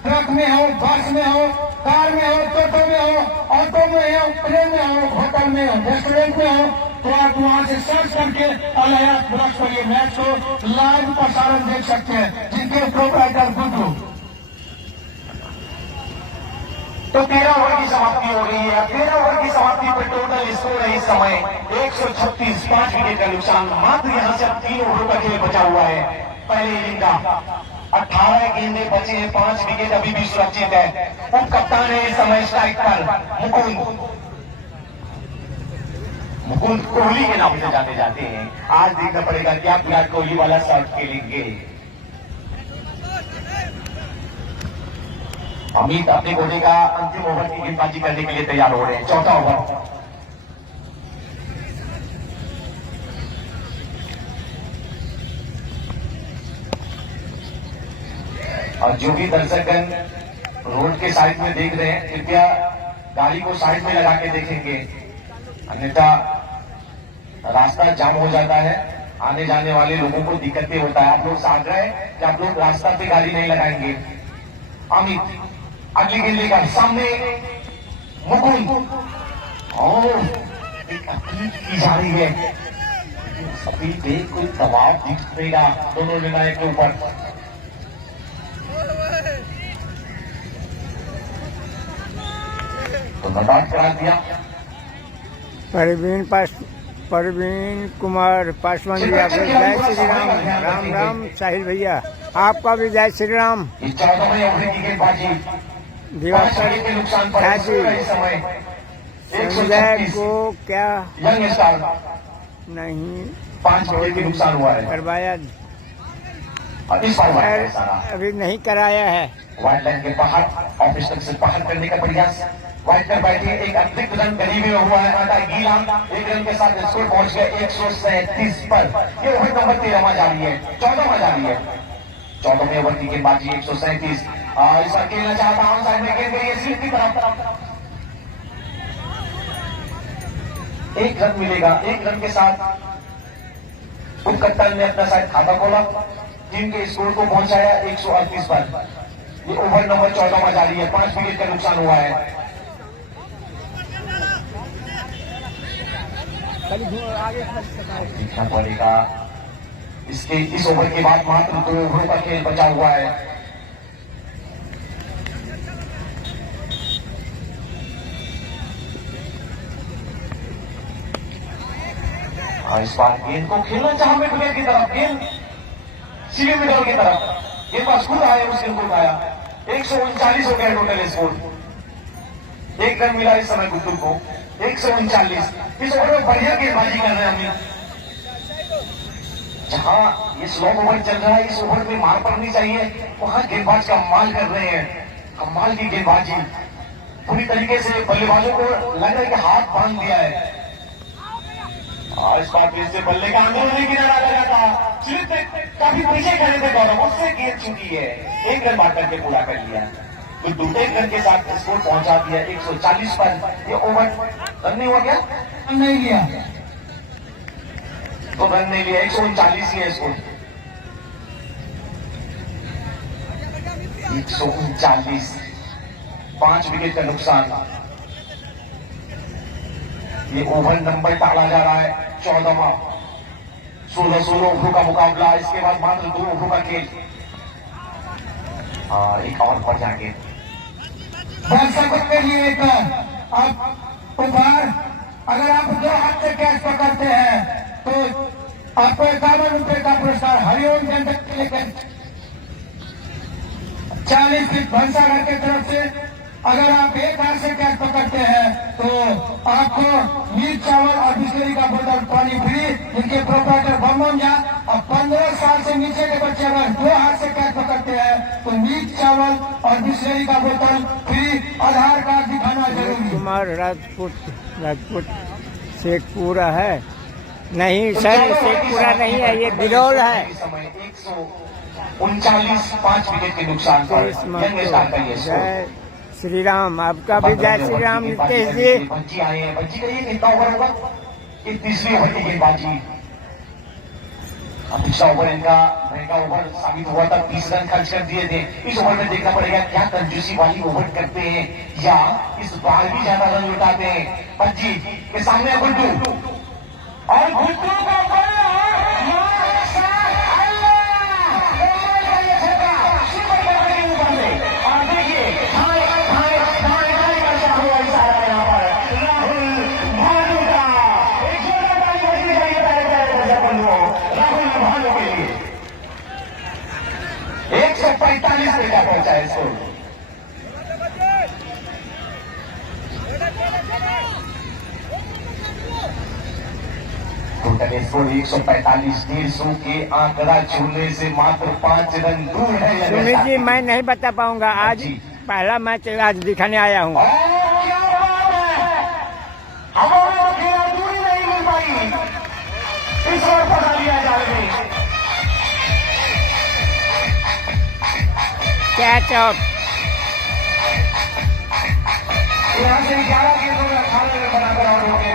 ट्रक में हो, बस में हो, कार में हो, टोटो में हो, ऑटो में हो, प्लेन में हो, होटल में हो, रेस्टोरेंट में हो, तो आप वहां से सर्च करके अल हयात ब्लॉक्स पर ये मैच को लाइव प्रसारण देख सकते हैं, जिनके प्रोप्राइटर गुड्डू। तो 13 ओवर की समाप्ति हो रही है। 13 ओवर की समाप्ति पर टोटल स्कोर है इस समय 136, 5 विकेट का नुकसान। मात्र यहां से अब 3 ओवरों का खेल बचा हुआ है पहले इनिंग का। 18 गेंदें बचे हैं, 5 विकेट अभी भी सुरक्षित है। उप कप्तान है इस समय स्ट्राइक पर मुकुंद कोहली के नाम से जाते जाते हैं। आज देखना पड़ेगा क्या विराट कोहली वाला शॉट खेलेंगे। अमित अपने कोहली का अंतिम ओवर की गेंदबाजी करने के लिए तैयार हो रहे हैं। चौथा ओवर। और जो भी दर्शकगण रोड के साइड में देख रहे हैं, कृपया गाड़ी को साइड में लगा के देखेंगे, अन्यथा रास्ता जाम हो जाता है। आने जाने वाले लोगों को दिक्कतें होता है। आप लोग से आग्रह है कि आप लोग रास्ता पे गाड़ी नहीं लगाएंगे। अमित अगली गेंद लेकर सामने मुकुंद और एक अपील की जा रही है। सभी पे कोई दबाव दिखेगा दोनों निर्णायक के ऊपर। तो नदाद करा दिया। परवीन कुमार पासवान जी, आपको जय श्री राम। राम राम साहिल भैया, आपका भी जय श्री राम। 14वें ओवर की गेंदबाजी दिवाकर के नुकसान पर इस समय संजय को क्या यंग स्टार नहीं 5 विकेट के नुकसान हुआ है। करवाया, और इस बार सारा अभी नहीं कराया है। वाइड लाइन के बाहर ऑफ स्टंप से बाहर करने का प्रयास। वाइड पर बैठे एक अतिरिक्त रन करीब में हुआ है। गीला 1 रन के साथ स्कोर पहुंच गया 137 पर। ये ओवर नंबर 13 में जारी है, 14 में जारी है। 14वें ओवर की गेंदबाजी 137। इस बार खेलना चाहता हूं साइड में गेंद गई सीट की तरफ। 1 रन मिलेगा। 1 रन के साथ उप कप्तान ने अपना साइड खाता खोला, टीम के स्कोर को पहुंचाया 138 पर। ये ओवर नंबर 14 में जारी है, 5 विकेट का नुकसान हुआ है। देखना पड़ेगा इसके इस ओवर के बाद मात्र 2 ओवरों का खेल बचा हुआ है। इस बार गेंद को खेलना चाहा मिडल की तरफ, गेंद सीधे मिडल की तरफ। गेंद पास खुद आया, उस गेंद को उठाया। 139 हो गया टोटल स्कोर। 1 रन मिला इस समय गुड्डू को, 139। इस ओवर में बढ़िया गेंदबाजी कर रहे हैं हम। जहां ये स्लो ओवर चल रहा है, इस ओवर में मार पड़नी चाहिए, वहां गेंदबाज कमाल कर रहे हैं। कमाल की गेंदबाजी पूरी तरीके से बल्लेबाजों को लग रहा है कि हाथ बांध दिया है। और इस बार से बल्ले का अंदर नहीं किनारा लगा था। स्लिप काफी पीछे खड़े थे गौरव, उससे गेंद छूटी है। 1 रन बात करके पूरा कर लिया। तो दूसरे रन के साथ स्कोर पहुंचा दिया 140 पर। ये ओवर रन नहीं हुआ क्या? नहीं लिया तो रन नहीं लिया, 139 ही है स्कोर। 139, 5 विकेट का नुकसान। ये ओवर नंबर टाला जा रहा है 14वां। 16 ओवरों का मुकाबला, इसके बाद मात्र 2 ओवरों का खेल। एक और बढ़िया गेंद दर्शकों के लिए एक अब उपहार, अगर आप 2 हाथ से कैच पकड़ते हैं तो आपको 51 रुपए का पुरस्कार हरिओम जनता के लिए 40 फीट भंसाघर की तरफ से। अगर आप 1 हाथ से कैच पकड़ते हैं तो आपको मीट चावल और बिस्लेरी का बोतल पानी फ्री, जिनके प्रोपराइटर बमन झा। और 15 साल से नीचे के बच्चे अगर 2 हाथ से कैच पकड़ते हैं तो मीट चावल और बिस्लेरी का बोतल फ्री, आधार कार्ड दिखाना जरूरी। कुमार राजपूत शेखपुरा है? नहीं सर, शेखपुरा नहीं है, ये बिरौल है। 139 5 विकेट के नुकसान पर यंग स्टार का ये स्कोर। जय श्री राम, आपका भी जय श्री राम नितेश जी। बच्ची आए हैं, बच्ची का ये कितना ओवर होगा? ये 30वीं ओवर की गेंदबाजी। पिछला ओवर इनका महंगा ओवर साबित हुआ था, 30 रन खर्च कर दिए थे। इस ओवर में देखना पड़ेगा क्या कंजूसी वाली ओवर करते हैं या इस बार भी ज्यादा रन लुटाते हैं। बच्ची के सामने गुड्डू, और गुड्डू का पहुंचा है इसको। टोटल स्कोर 145, 150 के आंकड़ा छूने से मात्र 5 रन दूर है। सुमित जी, मैं नहीं बता पाऊंगा, आज पहला मैच आज दिखाने आया हूँ। क्या बात है, हमारे खेला दूरी नहीं मिल पाई, इस ओर पकड़ लिया जाए। Catch out. यहाँ से 11 गेंदों में 18 रन बनाकर आउट हो गए।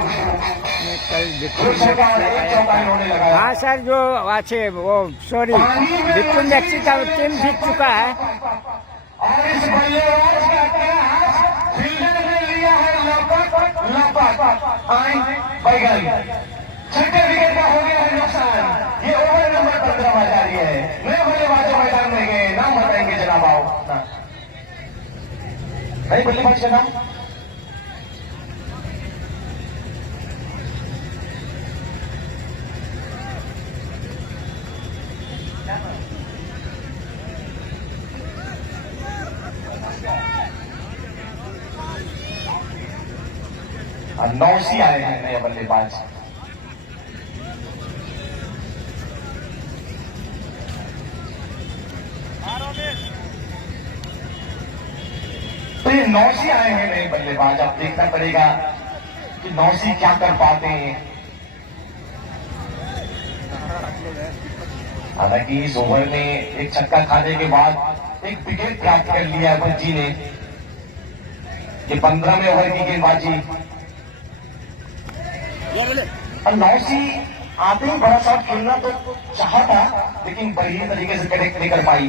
हाँ सर, जो अच्छे वो सॉरी बिल्कुल मैक्सी का टीम जीत चुका है। और इस बल्लेबाज का प्रयास फील्डर ने लिया है छठे विकेट का हो गया है नुकसान। ये ओवर नंबर 15 में जारी है। नए बल्लेबाजों मैदान में गए, नाम बताएंगे जनाब। आओ नए बल्लेबाज का नाम नौसी आए हैं नए बल्लेबाज। तो ये नौसी आए हैं नए बल्लेबाज। अब देखना पड़ेगा कि नौसी क्या कर पाते हैं। हालांकि इस ओवर में एक छक्का खाने के बाद एक विकेट प्राप्त कर लिया है भज्जी ने। ये 15वें ओवर की गेंदबाजी। और नौसी आते ही बड़ा शॉट खेलना तो चाहा था, लेकिन बढ़िया तरीके से कनेक्ट नहीं कर पाई।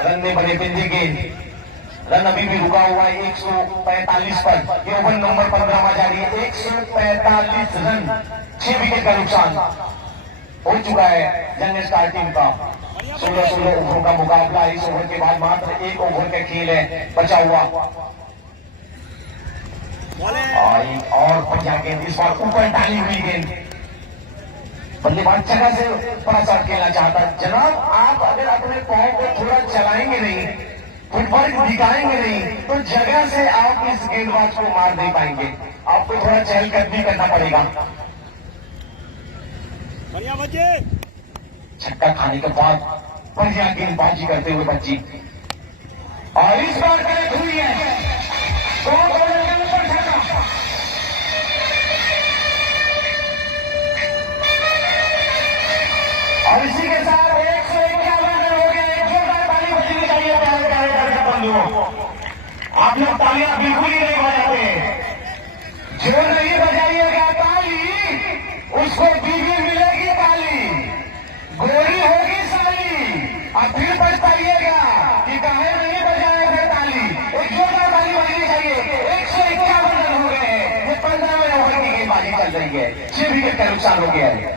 रन में बने पिंजे गेंद, रन अभी भी रुका हुआ है 145 पर। ये ओवर नंबर 15 में जारी है। 145 रन, 6 विकेट का नुकसान हो चुका है यंग स्टार टीम का। 16 ओवरों का मुकाबला। इस ओवर के बाद मात्र 1 ओवर का खेल है बचा हुआ। और बढ़िया गेंद, इस बार ऊपर डाली हुई गेंद। बल्लेबाज जगह से बड़ा शॉट खेलना चाहता है। जनाब, आप अगर अपने पांव को थोड़ा चलाएंगे नहीं, फुटवर्क दिखाएंगे नहीं, तो जगह से आप इस गेंदबाज को मार नहीं पाएंगे। आपको थोड़ा चहलकदमी करना पड़ेगा। छक्का खाने के बाद बढ़िया गेंदबाजी करते हुए बच्ची, और इस बार करेक्ट हुई है। और इसी के साथ 151 रन हो गए। एक जोरदार ताली बजनी चाहिए प्यारे प्यारे दर्शक बंधुओं। आप लोग तालियां बिल्कुल ही नहीं बजाते। जो नहीं बजाइएगा ताली, उसको बीवी मिलेगी ताली, गोरी होगी साली, और फिर पछताइएगा कि काहे नहीं बजाया था ताली। एक जोरदार ताली बजनी चाहिए। 151 रन हो गए। ये 15वें ओवर की गेंदबाजी चल रही है। 6 विकेट का नुकसान हो गया है।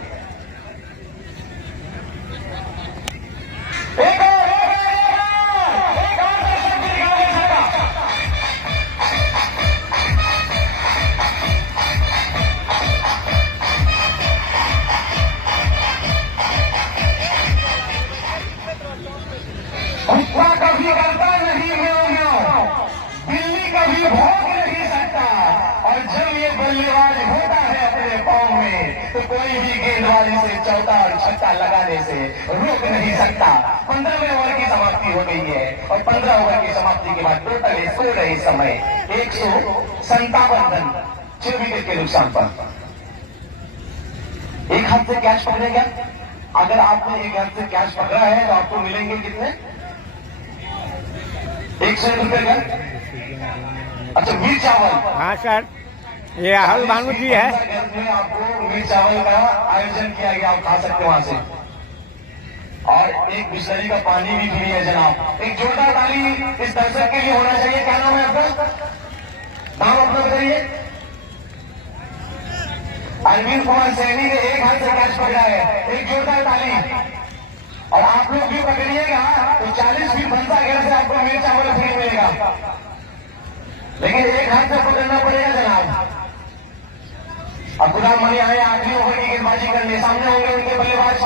तो कोई भी गेंदबाजी से चौका और छक्का लगाने से रोक नहीं सकता। 15वें ओवर की समाप्ति हो गई है और 15 ओवर की समाप्ति के बाद टोटल स्कोर है इस समय 157 रन 6 विकेट के नुकसान पर। एक हाथ से कैच पकड़ेगा, अगर आपने एक हाथ से कैच पकड़ा है तो आपको मिलेंगे कितने? 101 रुपए का। अच्छा, मीर चावल। हाँ सर, ये राहुल भानु जी है। आपको मीर चावल का आयोजन किया गया, आप खा सकते वहां से, और एक बिस्लरी का पानी भी फ्री है जनाब। एक जोरदार ताली इस दर्शक के लिए होना चाहिए। क्या नाम है आपका? नाम अपना बताइए। अरविंद कुमार सैनी ने एक हाथ से कैच पकड़ा है, एक जोरदार ताली। और आप लोग भी पकड़िएगा तो 40 फीट बनता घर से आपको मीर चावल फ्री मिलेगा, लेकिन एक हाथ से पकड़ना पड़ेगा जनाब। अब गुलाम मणि आए आखिरी ओवर की गेंदबाजी करने, सामने होंगे उनके बल्लेबाज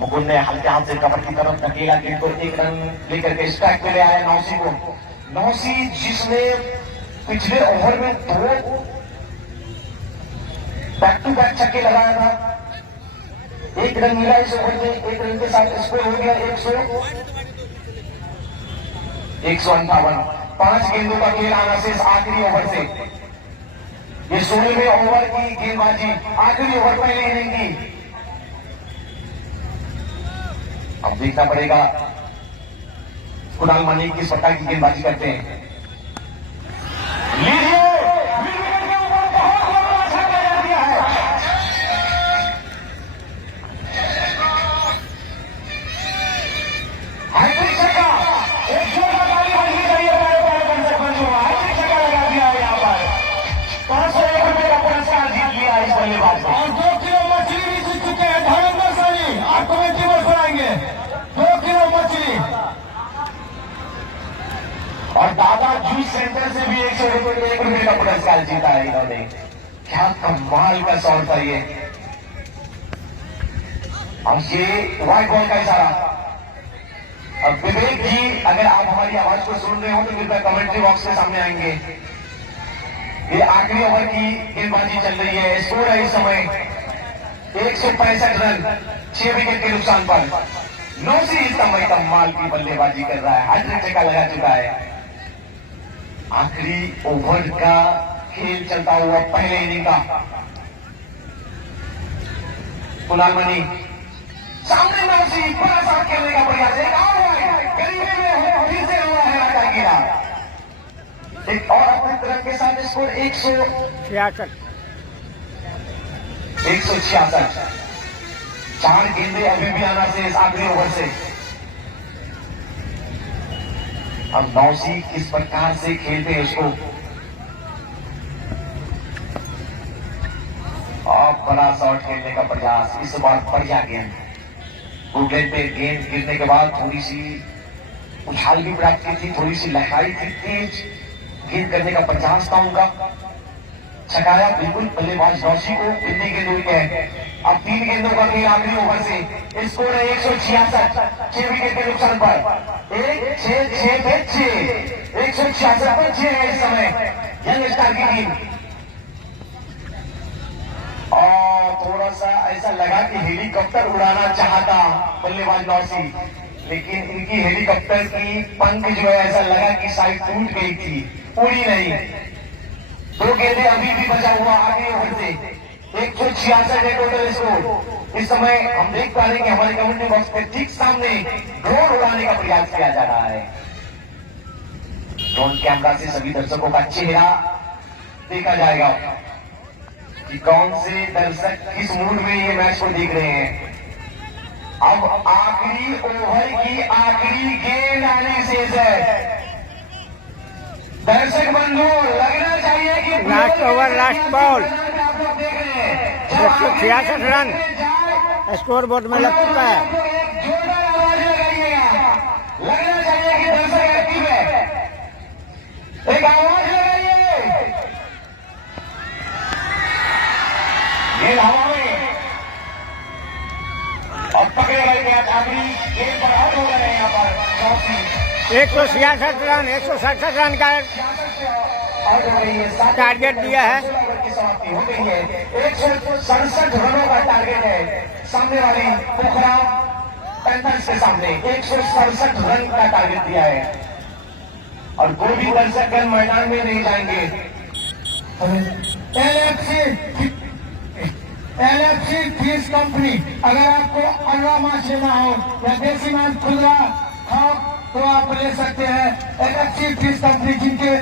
मुकुंद ने हल्के हाथ से कवर की तरफ धकेला, गेंद को 1 रन लेकर के स्ट्राइक पे ले आया नौसी को। नौसी जिसने पिछले ओवर में 2 बैक टू बैक छक्के लगाया था, 1 रन मिला इस ओवर में। 1 रन के साथ स्कोर हो गया 158। 5 गेंदों का खेल आना शेष आखिरी ओवर से। ये 16वें ओवर की गेंदबाजी, आखिरी ओवर पहले इनिंग की। अब देखना पड़ेगा कुणाल मनी किस प्रकार की गेंदबाजी करते हैं। लीजिए, विकेट के ऊपर बहुत बड़ा छक्का लगा दिया है। हाईब्रिड छक्का, एक जोरदार ताली बजनी चाहिए प्यारे दर्शक बंधुओं। हाईब्रिड छक्का लगा दिया है यहाँ पर। 501 रुपए का पुरस्कार जीत लिया इस बल्लेबाज ने। और 2 किलो मछली भी जीत चुके हैं धर्मेंद्र सैनी। आप कमेटी में सुनाएंगे 2 किलो मछली। और दादा जूस सेंटर से भी 101 रुपए का पुरस्कार जीता है इन्होंने। क्या कमाल का शॉट था ये। और ये व्हाइट बॉल का इशारा। अब विवेक जी, अगर आप हमारी आवाज को सुन रहे हो तो कृपया कमेंट्री बॉक्स के सामने आएंगे। ये आखिरी ओवर की गेंदबाजी चल रही है। स्कोर है इस समय 165 रन 6 विकेट के नुकसान पर। नौसी इस समय कमाल की बल्लेबाजी कर रहा है, हैट्रिक छक्का लगा चुका है। आखिरी ओवर का खेल चलता हुआ पहले इनिंग का। कुणाल मनी सामने, नौसी बड़ा शॉट खेलने का प्रयास है, करीबी में फिर से हुआ है आटा गिरा। एक और अपने तरफ के साथ स्कोर 166। 4 गेंदे अभी भी आना से इस आखिरी ओवर से। अब नौसी किस प्रकार से खेलते हैं उसको। और बड़ा शॉट खेलने का प्रयास, इस बार बढ़िया गेंद। गुगलेट पे गेंद गिरने के बाद थोड़ी सी उछाल भी प्राप्त की थी, थोड़ी सी लहराई थी, तेज गेंद करने का प्रयास था उनका। छकाया बिल्कुल बल्लेबाज नौसी को। कितनी गेंद हुई है? अब 3 गेंदों का खेल आखिरी ओवर से। स्कोर है 166 6 विकेट के नुकसान पर। 166 पे 6, 166 पर 6 है इस समय यंग स्टार की टीम। और थोड़ा सा ऐसा लगा कि हेलीकॉप्टर उड़ाना चाहता बल्लेबाज नौसी, लेकिन इनकी हेलीकॉप्टर की पंख जो है ऐसा लगा कि शायद टूट गई थी, उड़ी नहीं। 2 गेंदे अभी भी बचा हुआ आगे ओवर से। 166 है टोटल स्कोर। इस समय हम देख पा रहे हैं कि हमारे कमेंट्री बॉक्स के ठीक सामने ड्रोन उड़ाने का प्रयास किया जा रहा है। ड्रोन कैमरा से सभी दर्शकों का चेहरा देखा जाएगा कि कौन से दर्शक किस मूड में ये मैच को देख रहे हैं। अब आखिरी ओवर की आखिरी गेंद आने शेष है। दर्शक बंधु, लगना चाहिए कि लास्ट ओवर, लास्ट बॉल। आप लोग देख रहे हैं 166 रन स्कोर बोर्ड में लग चुका है। एक जोरदार आवाज लगाइएगा। लगना चाहिए कि दर्शक एक्टिव है। एक आवाज लगाइए। गेंद हवा में और पकड़े गए कैच। आखिरी गेंद पर आउट हो गए हैं यहाँ पर नौसी। 166 रन 167 रन का आउट हो गई है। टारगेट दिया है। ओवर की समाप्ति हो गई है। 167 रनों का टारगेट है सामने वाली पोखरा पैंथर्स के सामने। 167 रन का टारगेट दिया है और कोई भी दर्शकगण मैदान में नहीं जाएंगे। LFC फिश कंपनी, अगर आपको अंडा माछ लेना हो या देसी माछ खुदरा खाओ तो आप ले सकते हैं। LFC फिश कंपनी जिनके